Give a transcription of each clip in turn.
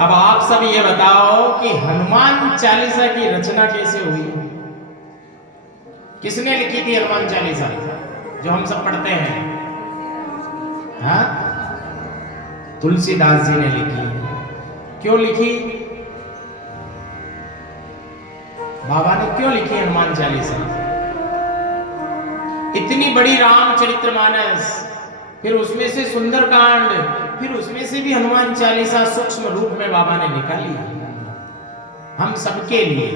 अब आप सब ये बताओ कि हनुमान चालीसा की रचना कैसे हुई? किसने लिखी थी हनुमान चालीसा जो हम सब पढ़ते हैं? हाँ, तुलसीदास जी ने लिखी। क्यों लिखी? बाबा ने क्यों लिखी हनुमान चालीसा? इतनी बड़ी रामचरितमानस, फिर उसमें से सुंदरकांड, फिर उसमें से भी हनुमान चालीसा सूक्ष्म रूप में बाबा ने निकाली हम सबके लिए।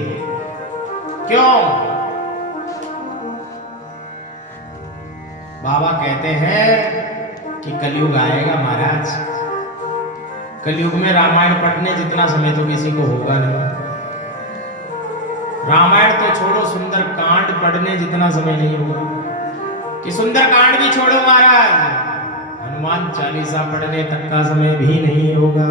क्यों? बाबा कहते हैं कि कलयुग आएगा महाराज। कलयुग में रामायण पढ़ने जितना समय तो किसी को होगा नहीं। रामायण तो छोड़ो, सुंदरकांड पढ़ने जितना समय नहीं होगा। कि सुंदरकांड भी छोड़ो महाराज, हनुमान चालीसा पढ़ने तक का समय भी नहीं होगा।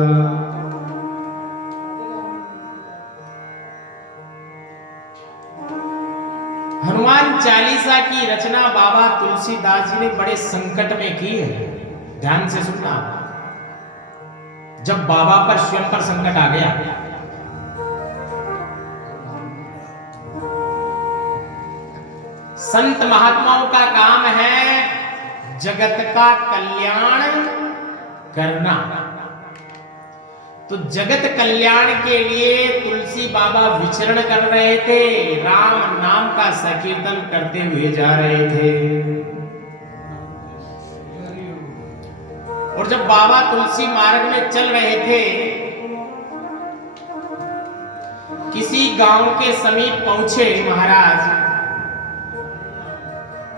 हनुमान चालीसा की रचना बाबा तुलसीदास जी ने बड़े संकट में की है। ध्यान से सुनना। जब बाबा पर स्वयं पर संकट आ गया, संत महात्माओं का काम है जगत का कल्याण करना। तो जगत कल्याण के लिए तुलसी बाबा विचरण कर रहे थे, राम नाम का संकीर्तन करते हुए जा रहे थे। और जब बाबा तुलसी मार्ग में चल रहे थे, किसी गांव के समीप पहुंचे महाराज,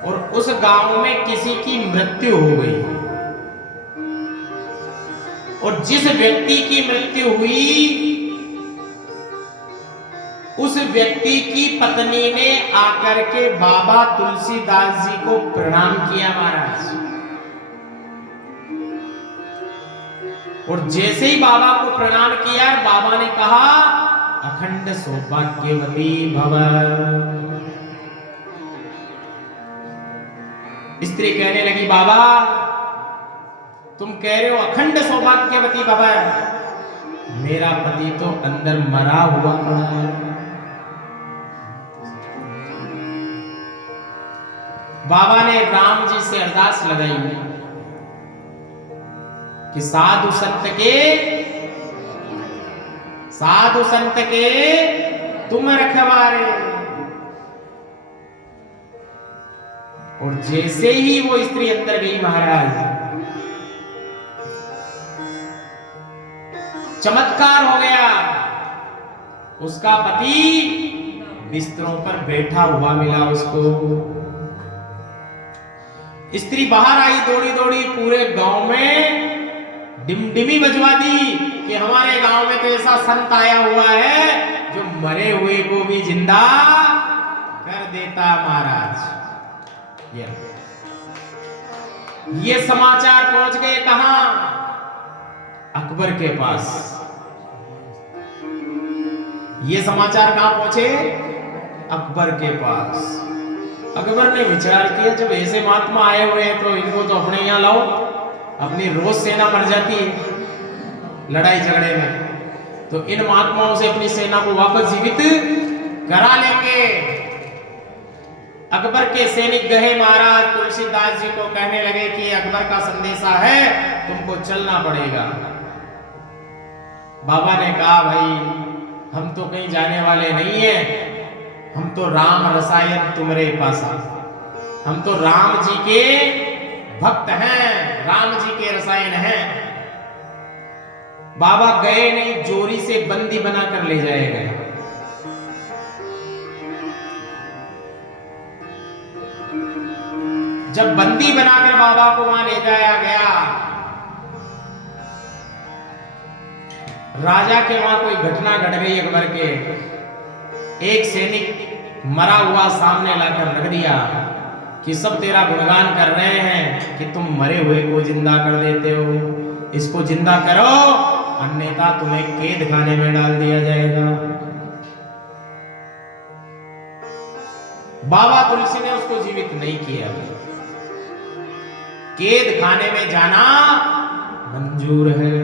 और उस गांव में किसी की मृत्यु हो गई। और जिस व्यक्ति की मृत्यु हुई, उस व्यक्ति की पत्नी ने आकर के बाबा तुलसीदास जी को प्रणाम किया महाराज। और जैसे ही बाबा को प्रणाम किया, बाबा ने कहा अखंड सौभाग्यवती भव। स्त्री कहने लगी, बाबा तुम कह रहे हो अखंड सौभाग्यवती भव, मेरा पति तो अंदर मरा हुआ पड़ा है। बाबा ने राम जी से अरदास लगाई कि साधु संत के तुम रखवारे। और जैसे ही वो स्त्री अंदर गई महाराज, चमत्कार हो गया। उसका पति बिस्तरों पर बैठा हुआ मिला उसको। स्त्री बाहर आई दौड़ी दौड़ी, पूरे गांव में डिमडिमी बजवा दी कि हमारे गांव में तो ऐसा संत आया हुआ है जो मरे हुए को भी जिंदा कर देता महाराज। ये समाचार पहुंच गए कहां? अकबर के पास। ये समाचार कहां पहुंचे? अकबर के पास। अकबर ने विचार किया, जब ऐसे महात्मा आए हुए हैं तो इनको तो अपने यहां लाओ। अपनी रोज सेना मर जाती है लड़ाई झगड़े में, तो इन महात्माओं से अपनी सेना को वापस जीवित करा लेंगे। अकबर के सैनिक गए महाराज, तुलसीदास जी को कहने लगे कि अकबर का संदेशा है, तुमको चलना पड़ेगा। बाबा ने कहा, भाई हम तो कहीं जाने वाले नहीं हैं, हम तो राम रसायन तुम्हारे पास आ, हम तो राम जी के भक्त हैं, राम जी के रसायन हैं। बाबा गए नहीं, जोरी से बंदी बनाकर ले जाए गए। जब बंदी बनाकर बाबा को वहां ले जाया गया, राजा के वहां कोई घटना घट गई। अकबर के एक सैनिक मरा हुआ सामने लाकर रख दिया कि सब तेरा गुणगान कर रहे हैं कि तुम मरे हुए को जिंदा कर देते हो, इसको जिंदा करो अन्यथा तुम्हें कैद खाने में डाल दिया जाएगा। बाबा तुलसी ने उसको जीवित नहीं किया। कैद खाने में जाना मंजूर है।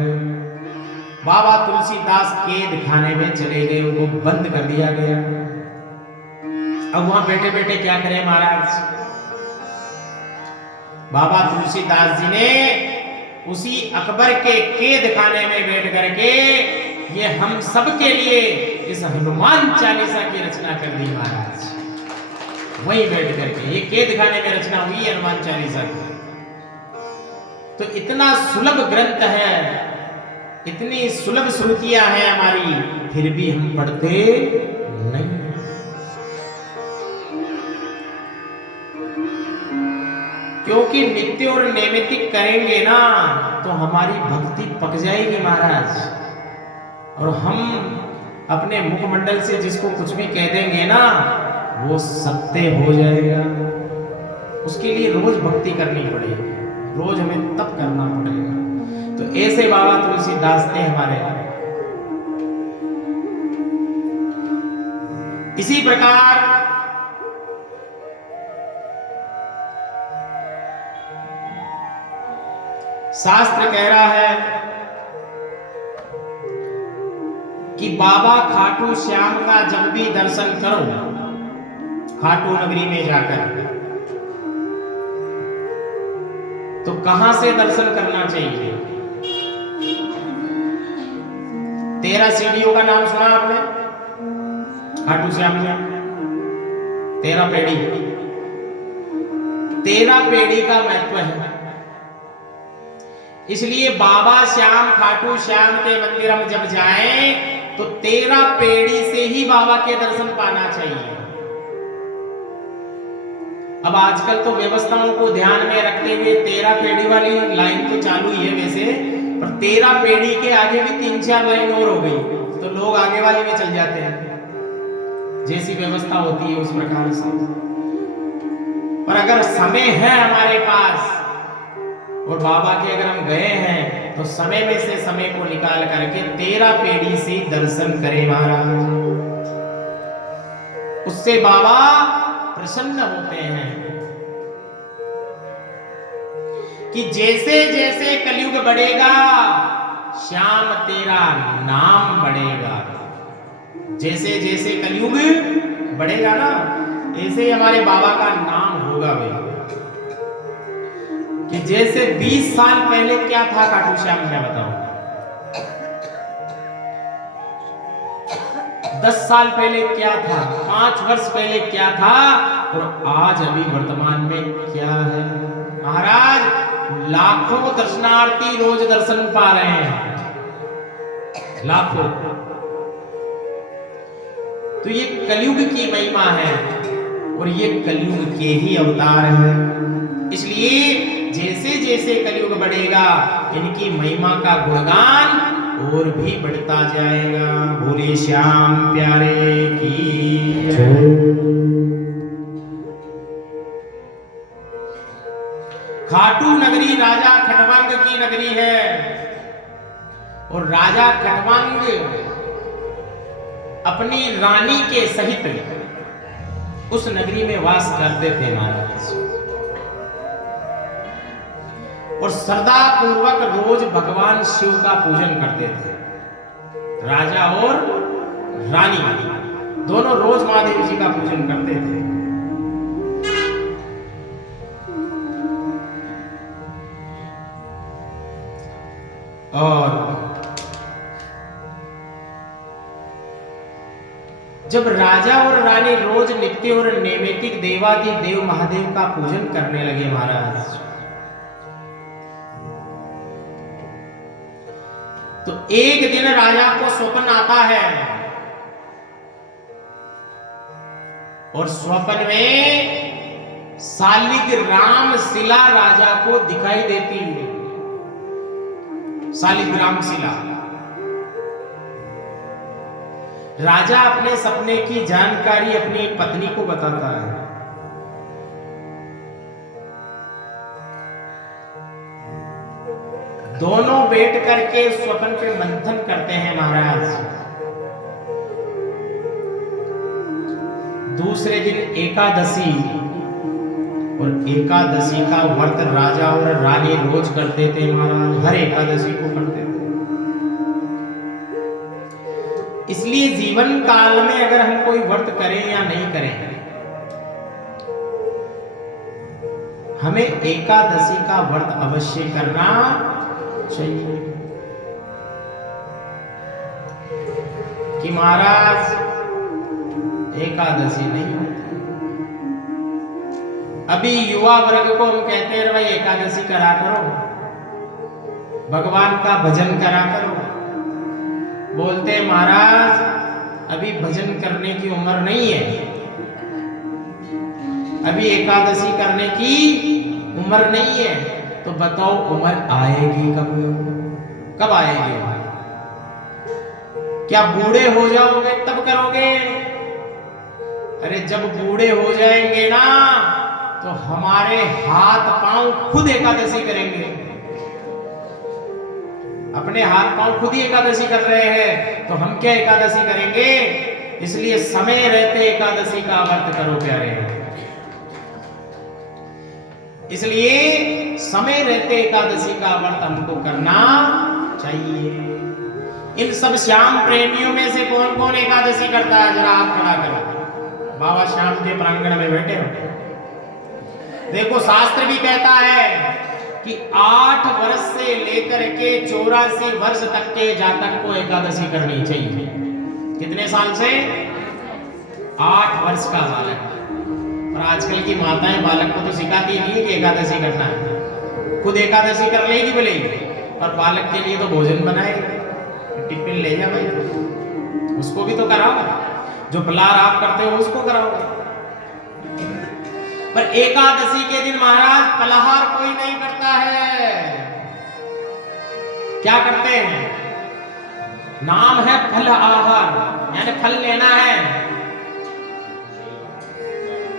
बाबा तुलसीदास कैद खाने में चले गए, उनको बंद कर दिया गया। अब वहां बैठे बैठे क्या करें महाराज? बाबा तुलसीदास जी ने उसी अकबर के कैद खाने में बैठ करके ये हम सब के लिए इस हनुमान चालीसा की रचना कर दी महाराज। वहीं बैठ करके ये कैद खाने में रचना हुई हनुमान चालीसा की। तो इतना सुलभ ग्रंथ है, इतनी सुलभ श्रुतियां हैं हमारी, फिर भी हम पढ़ते नहीं। क्योंकि नित्य और नैमित्तिक करेंगे ना तो हमारी भक्ति पक जाएगी महाराज, और हम अपने मुखमंडल से जिसको कुछ भी कह देंगे ना वो सत्य हो जाएगा। उसके लिए रोज भक्ति करनी पड़ेगी, रोज हमें तप करना पड़ेगा। तो ऐसे बाबा तुलसीदास थे हमारे। इसी प्रकार शास्त्र कह रहा है कि बाबा खाटू श्याम का जब भी दर्शन करो खाटू नगरी में जाकर, तो कहां से दर्शन करना चाहिए? 13 सीढ़ियों का नाम सुना आपने? खाटू श्याम में 13 पेड़ी, 13 पेड़ी का महत्व है। इसलिए बाबा श्याम खाटू श्याम के मंदिर में जब जाएं तो 13 पेड़ी से ही बाबा के दर्शन पाना चाहिए। अब आजकल तो व्यवस्थाओं को ध्यान में रखते हुए 13 पेड़ी वाली लाइन तो चालू ही है वैसे, पर 13 पेड़ी के आगे भी 3-4 लाइन और हो गई, तो लोग आगे वाली में चल जाते हैं। जैसी व्यवस्था होती है उस प्रकार से। पर अगर समय है हमारे पास और बाबा के अगर हम गए हैं तो समय में से समय को निकाल करके 13 पेड़ी से दर्शन करें महाराज। उससे बाबा प्रसन्न होते हैं कि जैसे जैसे कलयुग बढ़ेगा श्याम तेरा नाम बढ़ेगा। जैसे जैसे कलयुग बढ़ेगा ना ऐसे ही हमारे बाबा का नाम होगा भाई। कि जैसे 20 साल पहले क्या था खाटू श्याम, मैं बताऊं, 10 साल पहले क्या था, 5 वर्ष पहले क्या था, और आज अभी वर्तमान में क्या है महाराज। लाखों दर्शनार्थी रोज दर्शन पा रहे हैं, लाखों। तो ये कलयुग की महिमा है और ये कलयुग के ही अवतार है। इसलिए जैसे जैसे कलयुग बढ़ेगा इनकी महिमा का गुणगान और भी बढ़ता जाएगा। बोले श्याम प्यारे की जय। खाटू नगरी राजा खटवांग की नगरी है और राजा खटवांग अपनी रानी के सहित उस नगरी में वास करते थे महाराज, और श्रद्धा पूर्वक रोज भगवान शिव का पूजन करते थे। राजा और रानी दोनों रोज महादेव जी का पूजन करते थे। और जब राजा और रानी रोज नित्य और नैमित्तिक देवादि देव महादेव का पूजन करने लगे महाराज, तो एक दिन राजा को स्वप्न आता है और स्वप्न में शालिग्राम शिला राजा को दिखाई देती है। शालिग्राम शिला। राजा अपने सपने की जानकारी अपनी पत्नी को बताता है। दोनों बैठ करके स्वप्न पे मंथन करते हैं महाराज। दूसरे दिन एकादशी, और एकादशी का व्रत राजा और रानी रोज करते थे महाराज, हर एकादशी को करते थे। इसलिए जीवन काल में अगर हम कोई व्रत करें या नहीं करें, हमें एकादशी का व्रत अवश्य करना चाहिए। कि महाराज एकादशी नहीं होती। अभी युवा वर्ग को हम कहते हैं भाई एकादशी करा करो, भगवान का भजन करा करो। बोलते महाराज अभी भजन करने की उम्र नहीं है, अभी एकादशी करने की उम्र नहीं है। तो बताओ उम्र आएगी कब? कब आएगी? क्या बूढ़े हो जाओगे तब करोगे? अरे जब बूढ़े हो जाएंगे ना तो हमारे हाथ पांव खुद एकादशी करेंगे। अपने हाथ पांव खुद ही एकादशी कर रहे हैं तो हम क्या एकादशी करेंगे? इसलिए समय रहते एकादशी का व्रत करो प्यारे। इसलिए समय रहते एकादशी का व्रत हमको करना चाहिए। इन सब श्याम प्रेमियों में से कौन कौन एकादशी करता है? जरा हाथ खड़ा करो। बाबा श्याम के प्रांगण में बैठे हो। देखो शास्त्र भी कहता है कि 8 वर्ष से लेकर के 84 वर्ष तक के जातक को एकादशी करनी चाहिए। कितने साल से? 8 वर्ष का बालक। और आजकल की माताएं बालक को तो सिखाती नहीं है कि एकादशी करना है, खुद एकादशी कर लेगी भले, और बालक के लिए तो भोजन बनाएगी। टिफिन ले जा भाई, उसको भी तो कराओ। जो पलार आप करते हो उसको कराओ। पर एकादशी के दिन महाराज पलहार कोई नहीं करता है। क्या करते हैं? नाम है फल आहार, यानी फल लेना है।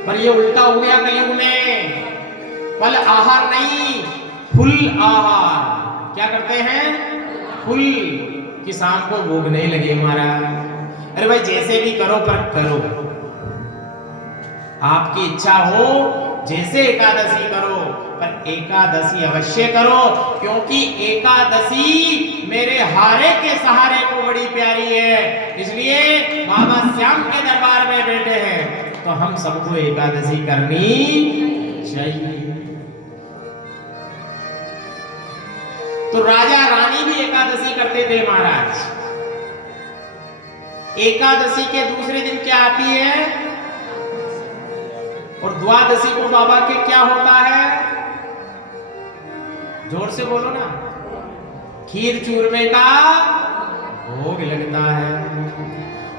पर ये उल्टा हो गया कलयुग में। फल आहार नहीं, फुल आहार। क्या करते हैं? फुल। कि शाम को भूख नहीं लगे महाराज। अरे भाई जैसे भी करो पर करो, आपकी इच्छा हो जैसे एकादशी करो, पर एकादशी अवश्य करो। क्योंकि एकादशी मेरे हारे के सहारे को बड़ी प्यारी है। इसलिए बाबा श्याम के दरबार में बैठे हैं तो हम सबको एकादशी करनी चाहिए। तो राजा रानी भी एकादशी करते थे महाराज। एकादशी के दूसरे दिन क्या आती है? और द्वादशी को बाबा के क्या होता है? जोर से बोलो ना। खीर चूरमे का भोग लगता है।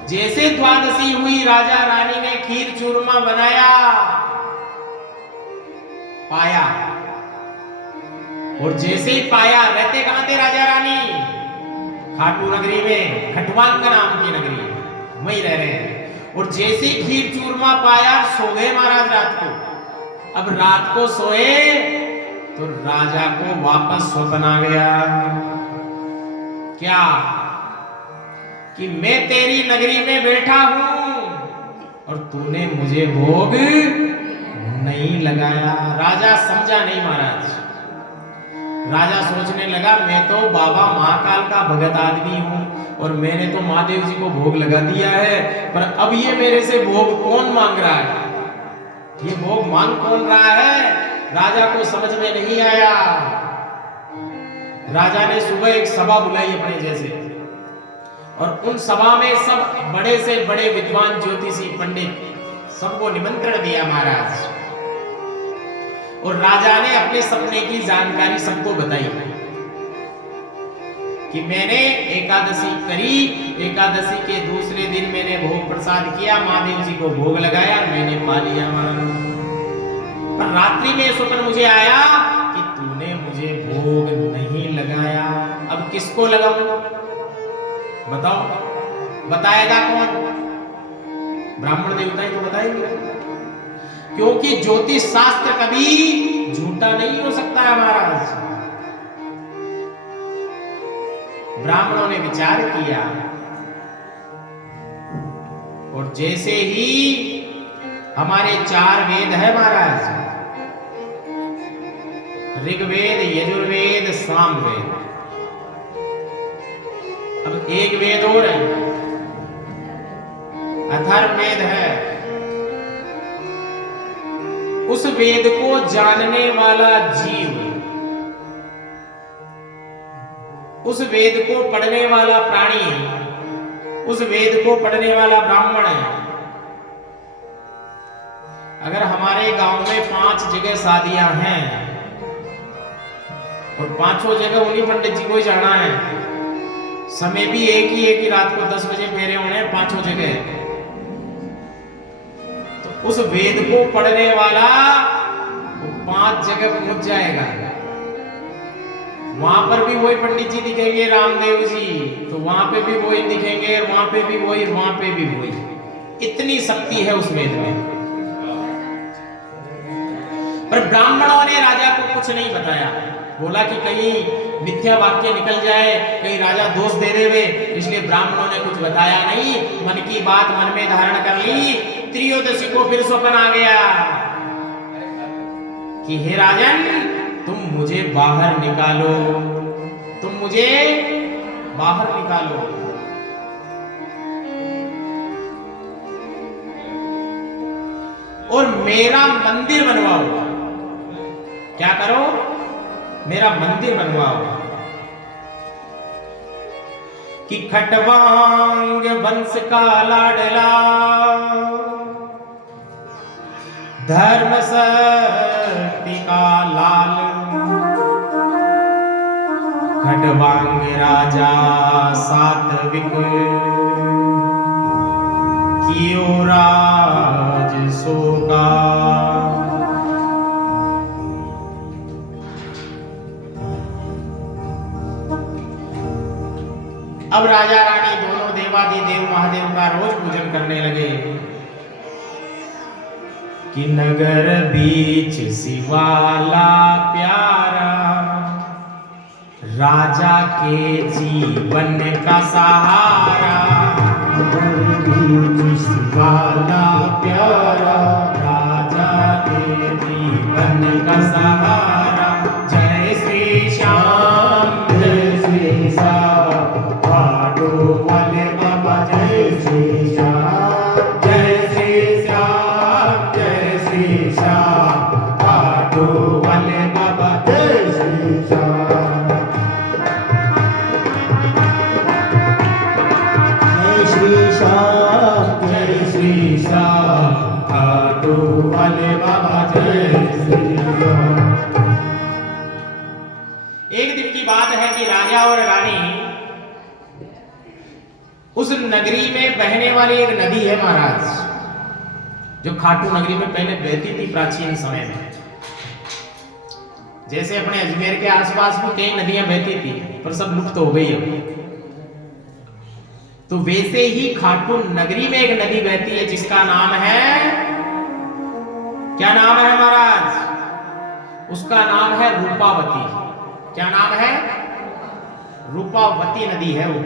जैसे द्वादशी हुई राजा रानी ने खीर चूरमा बनाया, पाया, और जैसे ही पाया, रहते कहां थे राजा रानी? खाटू नगरी में, खटवांग नाम की नगरी, वहीं रह रहे हैं। और जैसे ही खीर चूरमा पाया सो गए महाराज रात को। अब रात को सोए तो राजा को वापस स्वप्न आ गया। क्या? कि मैं तेरी नगरी में बैठा हूं और तूने मुझे भोग नहीं लगाया। राजा समझा नहीं महाराज। राजा सोचने लगा मैं तो बाबा महाकाल का भगत आदमी हूं और मैंने तो महादेव जी को भोग लगा दिया है, पर अब ये मेरे से भोग कौन मांग रहा है? ये भोग मांग कौन रहा है? राजा को समझ में नहीं आया। राजा ने सुबह एक सभा बुलाई अपने जैसे, और उन सभा में सब बड़े से बड़े विद्वान ज्योतिषी पंडित सबको निमंत्रण दिया महाराज। और राजा ने अपने सपने की जानकारी सबको बताई कि मैंने एकादशी करी, एकादशी के दूसरे दिन मैंने भोग प्रसाद किया, महादेव जी को भोग लगाया, मैंने पा लिया महाराज। पर रात्रि में स्वप्न मुझे आया कि तूने मुझे भोग नहीं लगाया। अब किसको लगाऊं? बताओ, बताएगा कौन? ब्राह्मण देवता ही तो बताएंगे। क्योंकि ज्योतिष शास्त्र कभी झूठा नहीं हो सकता है महाराज। ब्राह्मणों ने विचार किया और जैसे ही हमारे 4 वेद है महाराज, ऋग्वेद, यजुर्वेद, सामवेद, अब एक वेद और है अथर्ववेद है। उस वेद को जानने वाला जीव, उस वेद को पढ़ने वाला प्राणी, उस वेद को पढ़ने वाला ब्राह्मण है। अगर हमारे गांव में 5 जगह शादियां हैं और 5 जगह उन्हीं पंडित जी को ही जाना है, समय भी एक ही रात को 10 बजे फेरे होने हैं 5 जगह, तो उस वेद को पढ़ने वाला 5 जगह पहुंच जाएगा। वहां पर भी वही पंडित जी दिखेंगे, रामदेव जी, तो वहां पे भी वही दिखेंगे, वहां पे भी वही, वहां पे भी वही। इतनी शक्ति है उस वेद में। पर ब्राह्मणों ने राजा को कुछ नहीं बताया, बोला कि कहीं मिथ्या वाक्य निकल जाए, कहीं राजा दोष दे देवे, इसलिए ब्राह्मणों ने कुछ बताया नहीं। मन की बात मन में धारण कर ली। त्रयोदशी को फिर स्वप्न आ गया कि हे राजन, तुम मुझे बाहर निकालो, तुम मुझे बाहर निकालो। और मेरा मंदिर बनवाओ। क्या करो? मेरा मंदिर बनवाओ। कि खटवांग वंश का लाडला, धर्म शक्ति का लाल, खटवांग राजा सात्विक, कियो राज सोका। अब राजा रानी दोनों देवादिदेव महादेव का रोज पूजन करने लगे। कि नगर बीच शिवाला प्यारा, राजा के जीवन का सहारा। नगर बीच शिवाला प्यारा, राजा के जीवन का सहारा। जय श्री श्याम, जय श्री श्याम, वाले बाबा जय श्री श्याम, जय श्री श्याम, जय श्री श्याम, काटो वाले बाबा जय श्री श्याम, जय श्री श्याम, जय श्री श्याम, काटो वाले बाबा जय श्री श्याम। एक दिन की बात है कि राजा और रानी, उस नगरी में बहने वाली एक नदी है महाराज, जो खाटू नगरी में पहले बहती थी प्राचीन समय में। जैसे अपने अजमेर के आसपास भी कई नदियां बहती थी, पर सब लुप्त हो गई अब। तो वैसे ही खाटू नगरी में एक नदी बहती है जिसका नाम है, क्या नाम है महाराज? उसका नाम है रूपावती। क्या नाम है? रूपावती नदी है वो।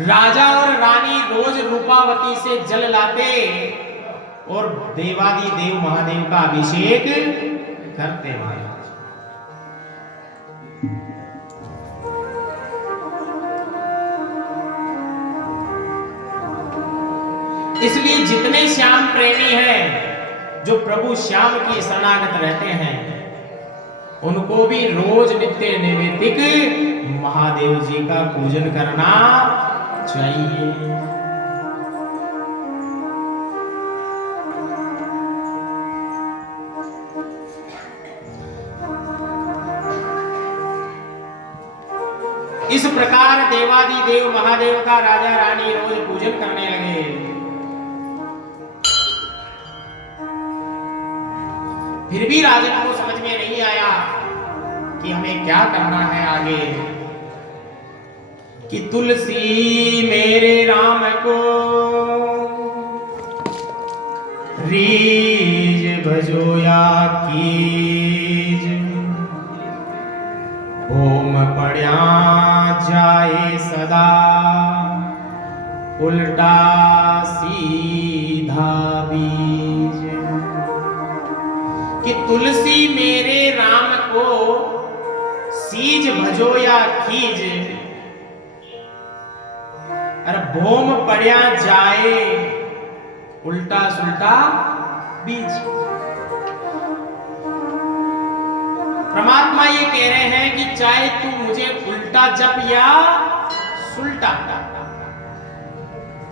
राजा और रानी रोज रूपावती से जल लाते और देवादि देव महादेव का अभिषेक करते महाराज। इसलिए जितने श्याम प्रेमी हैं, जो प्रभु श्याम की शरणागत रहते हैं, उनको भी रोज नित्य नैवेद्यिक महादेव जी का पूजन करना चाहिए। इस प्रकार देवादिदेव महादेव का राजा रानी रोज पूजन करने लगे। फिर भी राजन को समझ में नहीं आया कि हमें क्या करना है आगे। कि तुलसी मेरे राम को रीज भजोया कीज, ओम पढ़या जाए सदा, उल्टा सीधा बीज। कि तुलसी मेरे राम को सीज भजो या खीज, अरे भोम पड़िया जाए उल्टा सुल्टा बीज। परमात्मा ये कह रहे हैं कि चाहे तू मुझे उल्टा जप या सुल्टा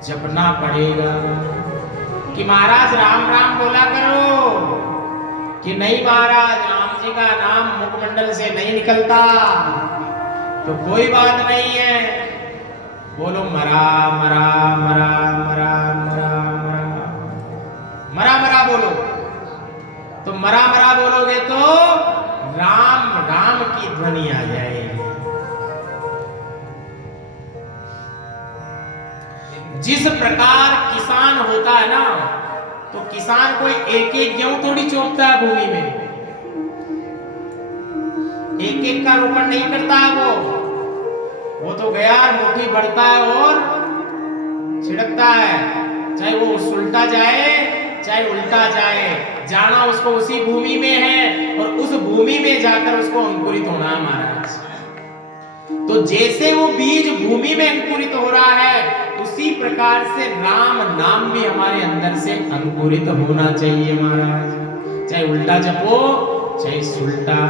जपना पड़ेगा। कि महाराज राम राम बोला करो, कि नहीं महाराज राम जी का नाम मुखमंडल से नहीं निकलता, तो कोई बात नहीं है, बोलो मरा मरा मरा मरा मरा मरा मरा मरा बोलो। तो मरा मरा बोलोगे तो राम राम की ध्वनि आ जाएगी। जिस प्रकार किसान होता है ना, तो किसान कोई एक एक गेहूं थोड़ी चोपता है भूमि में, एक एक का रोपण नहीं करता है वो तो गया मुट्ठी बढ़ता है और छिड़कता है, चाहे वो उल्टा जाए चाहे उल्टा जाए, जाना उसको उसी भूमि में है और उस भूमि में जाकर उसको अंकुरित होना है महाराज। तो जैसे वो बीज भूमि में अंकुरित हो रहा है, उसी प्रकार से राम नाम भी हमारे अंदर से अंकुरित होना चाहिए महाराज। चाहे उल्टा जपो चाहे सुल्टा।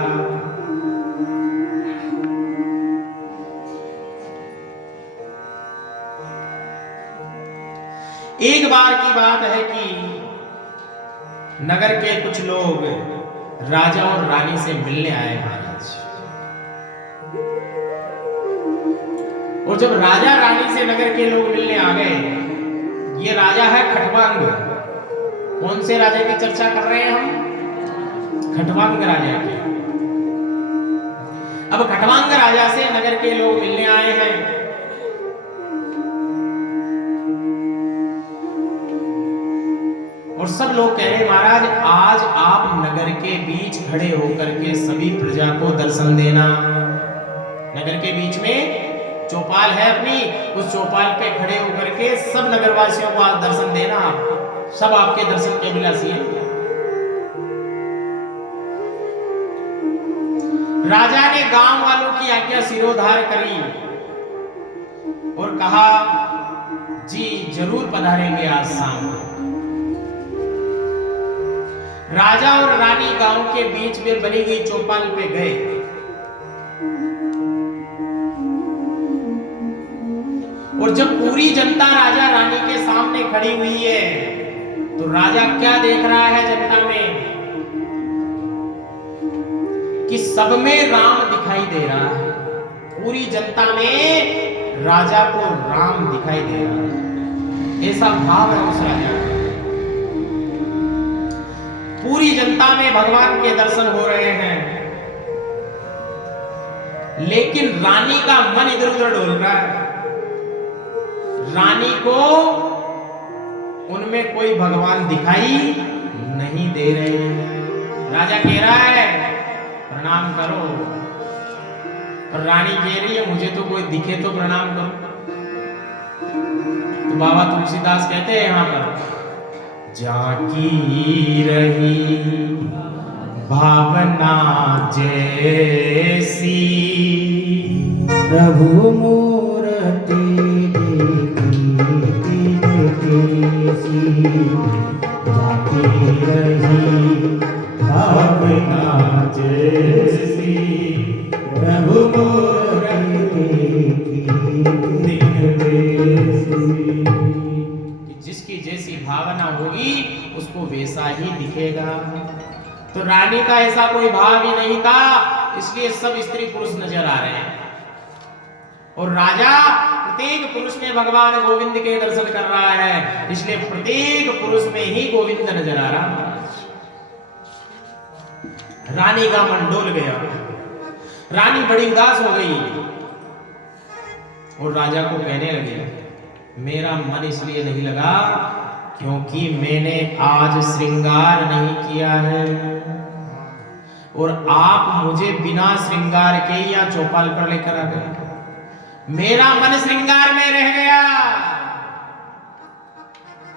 एक बार की बात है कि नगर के कुछ लोग राजा और रानी से मिलने आए महाराज। और जब राजा रानी से नगर के लोग मिलने आ गए, ये राजा है खटवांग। कौन से राजा की चर्चा कर रहे हैं हम? खटवांग राजा की। अब खटवांग राजा से नगर के लोग मिलने आए हैं। और सब लोग कह रहे महाराज आज आप नगर के बीच खड़े होकर के सभी प्रजा को दर्शन देना। नगर के बीच में चौपाल है अपनी, उस चौपाल पे खड़े होकर के सब नगरवासियों को आप दर्शन देना। सब आपके दर्शन के अभिलाषी हैं। राजा ने गांव वालों की आज्ञा सिरोधार करी और कहा जी जरूर पधारेंगे आज शाम को। राजा और रानी गांव के बीच में बनी हुई चौपाल पे गए। और जब पूरी जनता राजा रानी के सामने खड़ी हुई है, तो राजा क्या देख रहा है जनता में? कि सब में राम दिखाई दे रहा है। पूरी जनता में राजा को राम दिखाई दे रहा है, ऐसा भाव है उस राजा का। पूरी जनता में भगवान के दर्शन हो रहे हैं, लेकिन रानी का मन इधर उधर डोल रहा है। रानी को उनमें कोई भगवान दिखाई नहीं दे रहे हैं। राजा कह रहा है प्रणाम करो, और रानी कह रही है मुझे तो कोई दिखे तो प्रणाम करो। तो बाबा तुलसीदास कहते हैं यहां पर, जाकी रही भावना जैसी प्रभु मूर्ति देखी जाकी रही भावना जैसी प्रभु मूर्ति देखी। जिसकी जैसी भावना होगी उसको वैसा ही दिखेगा। तो रानी का ऐसा कोई भाव ही नहीं था, इसलिए सब स्त्री पुरुष नजर आ रहे हैं। और राजा प्रत्येक पुरुष में भगवान गोविंद के दर्शन कर रहा है, इसलिए प्रत्येक पुरुष में ही गोविंद नजर आ रहा है। रानी का मन डोल गया, रानी बड़ी उदास हो गई और राजा को कहने लगे मेरा मन इसलिए नहीं लगा क्योंकि मैंने आज श्रृंगार नहीं किया है, और आप मुझे बिना श्रृंगार के यहाँ चौपाल पर लेकर आ गए। मेरा मन श्रृंगार में रह गया,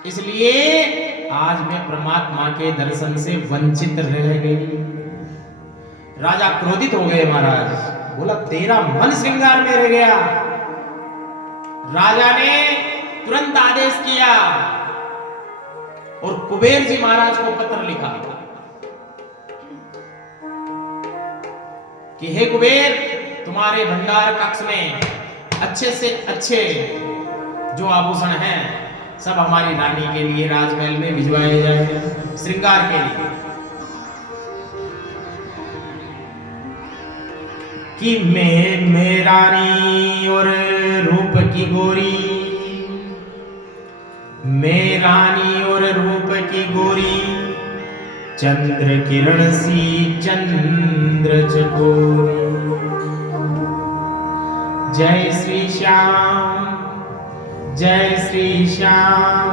इसलिए आज मैं परमात्मा के दर्शन से वंचित रह गई। राजा क्रोधित हो गए महाराज, बोला तेरा मन श्रृंगार में रह गया। राजा ने तुरंत आदेश किया और कुबेर जी महाराज को पत्र लिखा कि हे कुबेर, तुम्हारे भंडार कक्ष में अच्छे से अच्छे जो आभूषण हैं सब हमारी रानी के लिए राजमहल में भिजवाए जाए श्रृंगार के लिए। कि मैं रानी और रूप की गोरी, मैं रानी और रूप की गोरी, चंद्र किरण सी चंद्र चकोरी। जय श्री श्याम, जय श्री श्याम,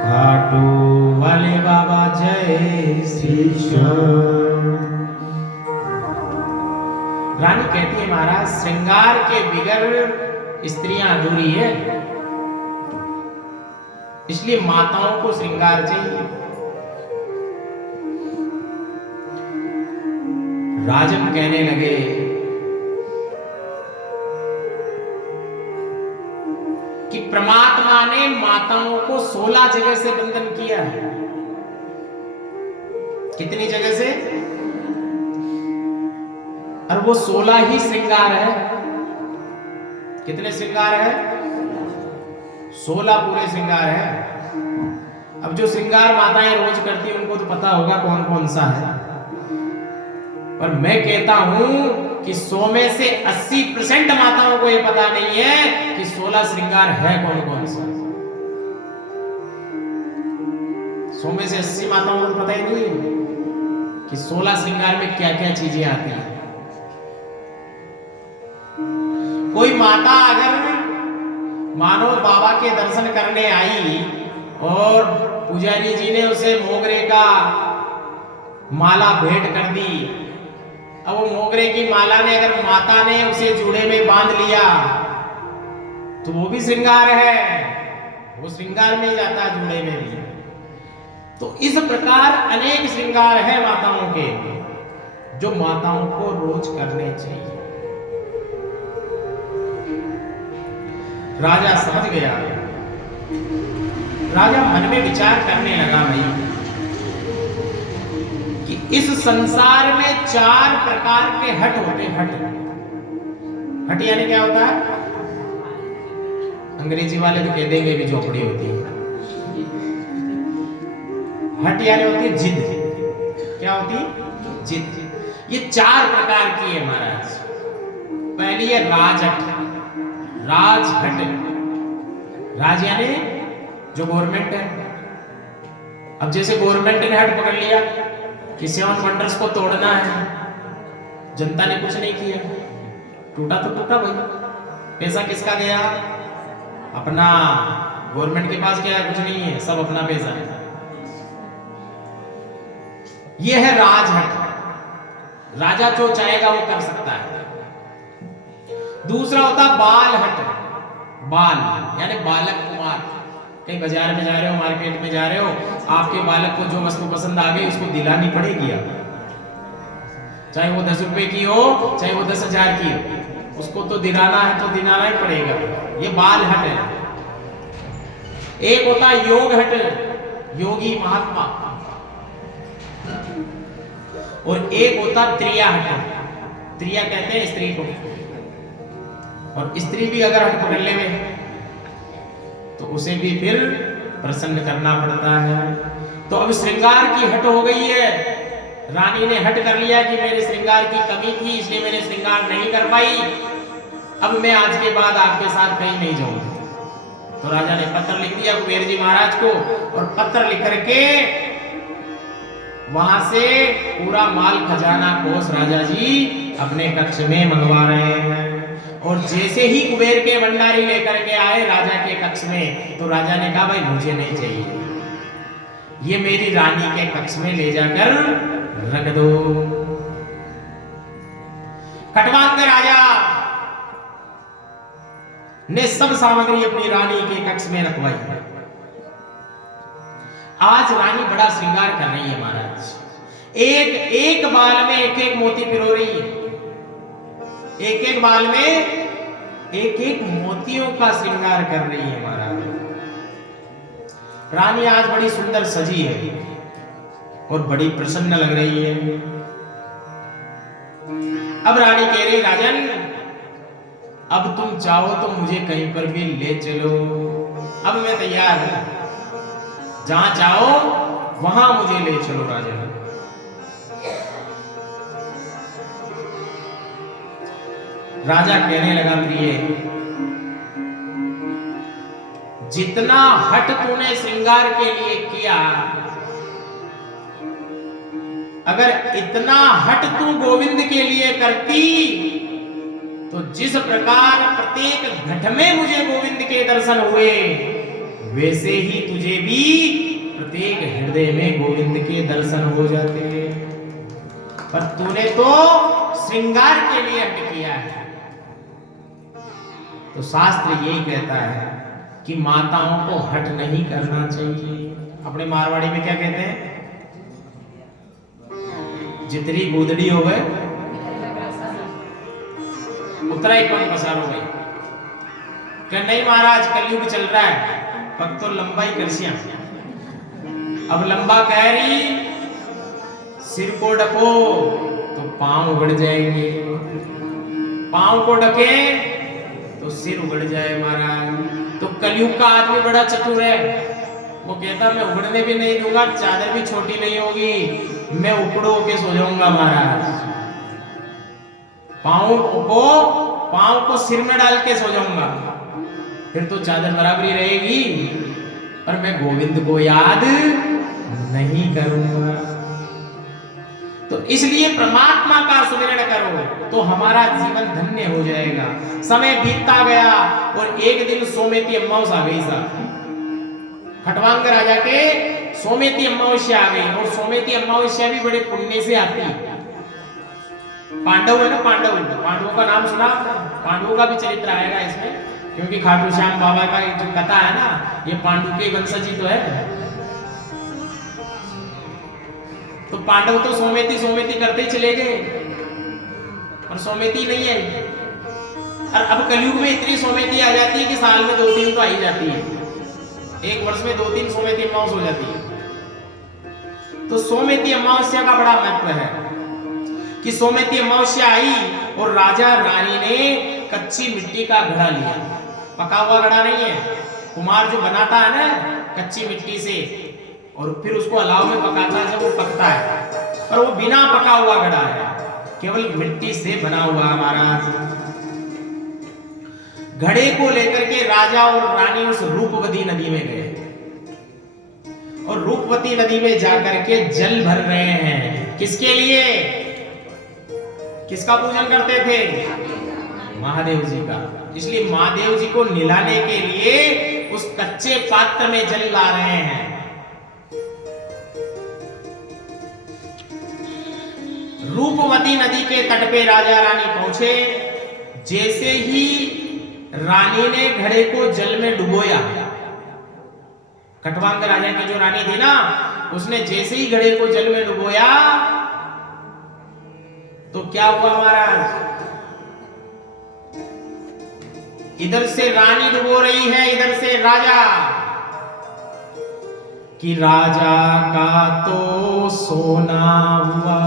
खाटू वाले बाबा जय श्री श्याम। रानी कहती है महाराज, श्रृंगार के बिगर स्त्रियां अधूरी है, इसलिए माताओं को श्रृंगार चाहिए। राजन कहने लगे कि परमात्मा ने माताओं को 16 जगह से बंधन किया है। कितनी जगह से? और वो 16 ही श्रृंगार है। कितने श्रृंगार है? 16 पूरे श्रृंगार है। अब जो श्रृंगार माताएं रोज करती उनको तो पता होगा कौन कौन सा है, पर मैं कहता हूं कि 100 में से 80% माताओं को यह पता नहीं है कि 16 श्रृंगार है कौन कौन सा। 100 में से 80 माताओं को पता ही नहीं है कि 16 श्रृंगार में क्या क्या चीजें आती हैं। कोई माता अगर मानो बाबा के दर्शन करने आई और पुजारी जी ने उसे मोगरे का माला भेंट कर दी, अब वो मोगरे की माला ने अगर माता ने उसे जूड़े में बांध लिया तो वो भी श्रृंगार है, वो श्रृंगार में जाता है जूड़े में भी। तो इस प्रकार अनेक श्रृंगार है माताओं के जो माताओं को रोज करने चाहिए। राजा समझ गया। राजा मन में विचार करने लगा भाई कि इस संसार में 4 प्रकार के हट होते हैं। हट यानी क्या होता है? अंग्रेजी वाले तो कह देंगे भी झोपड़ी होती है। हट यानी होती है जिद। क्या होती है? जिद। ये 4 प्रकार की है महाराज। पहली है राजहट। राजहट, राज यानी जो गवर्नमेंट है। अब जैसे गवर्नमेंट ने हट पकड़ लिया कि 7 वंडर्स को तोड़ना है, जनता ने कुछ नहीं किया, टूटा तो टूटा भाई, पैसा किसका गया? अपना। गवर्नमेंट के पास क्या है? कुछ नहीं है, सब अपना पैसा है। यह है राजहट। राजा जो चाहेगा वो कर सकता है। दूसरा होता बाल हट। बाल यानी बालक कुमार। कहीं बाजार में जा रहे हो, मार्केट में जा रहे हो, आपके बालक को जो वस्तु पसंद आ गई उसको दिलानी पड़ेगी आप, चाहे वो 10 रुपए की हो चाहे वो 10,000 की हो, उसको तो दिलाना है तो दिलाना ही पड़ेगा। ये बाल हट है। एक होता योग हट, योगी महात्मा, और एक होता त्रिया हट। त्रिया कहते हैं स्त्री को, और स्त्री भी अगर हट पकड़ ले तो उसे भी फिर प्रसन्न करना पड़ता है। तो अब श्रृंगार की हट हो गई है। रानी ने हट कर लिया कि मेरे श्रृंगार की कमी थी इसलिए मैंने श्रृंगार नहीं कर पाई, अब मैं आज के बाद आपके साथ कहीं नहीं जाऊंगी। तो राजा ने पत्र लिख दिया कुबेर जी महाराज को, और पत्र लिख करके वहां से पूरा माल खजाना कोष राजा जी अपने कक्ष में मंगवा रहे हैं। और जैसे ही कुबेर के भंडारी लेकर के आए राजा के कक्ष में, तो राजा ने कहा भाई मुझे नहीं चाहिए, ये मेरी रानी के कक्ष में ले जाकर रख दो। खटवांग राजा ने सब सामग्री अपनी रानी के कक्ष में रखवाई। आज रानी बड़ा श्रृंगार कर रही है महाराज। एक एक बाल में एक एक मोती पिरो रही है, एक एक बाल में एक एक मोतियों का श्रृंगार कर रही है महाराज। रानी आज बड़ी सुंदर सजी है और बड़ी प्रसन्न लग रही है। अब रानी कह रही, राजन अब तुम चाहो तो मुझे कहीं पर भी ले चलो, अब मैं तैयार हूं, जहां चाहो वहां मुझे ले चलो राजन। राजा कहने लगा, प्रिय जितना हट तूने श्रृंगार के लिए किया, अगर इतना हट तू गोविंद के लिए करती तो जिस प्रकार प्रत्येक घट में मुझे गोविंद के दर्शन हुए, वैसे ही तुझे भी प्रत्येक हृदय में गोविंद के दर्शन हो जाते। पर तूने तो श्रृंगार के लिए हट किया है। तो शास्त्र यही कहता है कि माताओं को हट नहीं करना चाहिए। अपने मारवाड़ी में क्या कहते हैं, जितनी गुदड़ी हो गए उतना ही पग पसार हो गई। क्या नहीं महाराज, कलयुग चल रहा है, पग तो लंबा ही करसियां। अब लंबा कह रही, सिर को ढको तो पांव उगड़ जाएंगे, पांव को ढके तो सिर उगड़ जाए महाराज। तो कलयुग का आदमी बड़ा चतुर है, वो कहता मैं उगड़ने भी नहीं दूंगा, चादर भी छोटी नहीं होगी, मैं उकड़ो के सो जाऊंगा महाराज, पांव को सिर में डाल के सो जाऊंगा, फिर तो चादर बराबरी रहेगी, पर मैं गोविंद को याद नहीं करूंगा। तो इसलिए परमात्मा का सुमिरन करो तो हमारा जीवन धन्य हो जाएगा। समय बीतता गया और एक दिन सोमेती अमावस आ गई साहब, खटवांग राजा के सोमेती अमावस्या आ गई। और सोमेती अमावस्या भी बड़े पुण्य से आती है। पांडव है ना, पांडवों का नाम सुना, पांडवों का भी चरित्र आएगा इसमें, क्योंकि खाटू श्याम बाबा का जो कथा है ना, ये पांडु के वंशज ही तो है। तो पांडव तो सोमेती करते ही चले गए और सोमेती नहीं है। और अब कलयुग में इतनी सोमेती आ जाती है कि साल में 2-3 तो आ ही जाती है, एक वर्ष में 2-3 सोमेती अमावस हो जाती है। तो सोमेती अमावस्या का बड़ा महत्व है कि सोमेती अमावस्या आई और राजा रानी ने कच्ची मिट्टी का घड़ा लिया, पका हुआ घड़ा नहीं है, कुमार जो बनाता है ना कच्ची मिट्टी से, और फिर उसको अलाव में पकाता है, जब वो पकता है, पर वो बिना पका हुआ घड़ा है, केवल मिट्टी से बना हुआ। महाराज घड़े को लेकर के राजा और रानी उस रूपवती नदी में गए और रूपवती नदी में जाकर के जल भर रहे हैं। किसके लिए? किसका पूजन करते थे? महादेव जी का। इसलिए महादेव जी को निलाने के लिए उस कच्चे पात्र में जल ला रहे हैं। रूपवती नदी के तट पे राजा रानी पहुंचे। जैसे ही रानी ने घड़े को जल में डुबोया, खटवांग राजा की जो रानी थी ना, उसने जैसे ही घड़े को जल में डुबोया तो क्या हुआ महाराज? इधर से रानी डुबो रही है, इधर से राजा। कि राजा का तो सोना हुआ,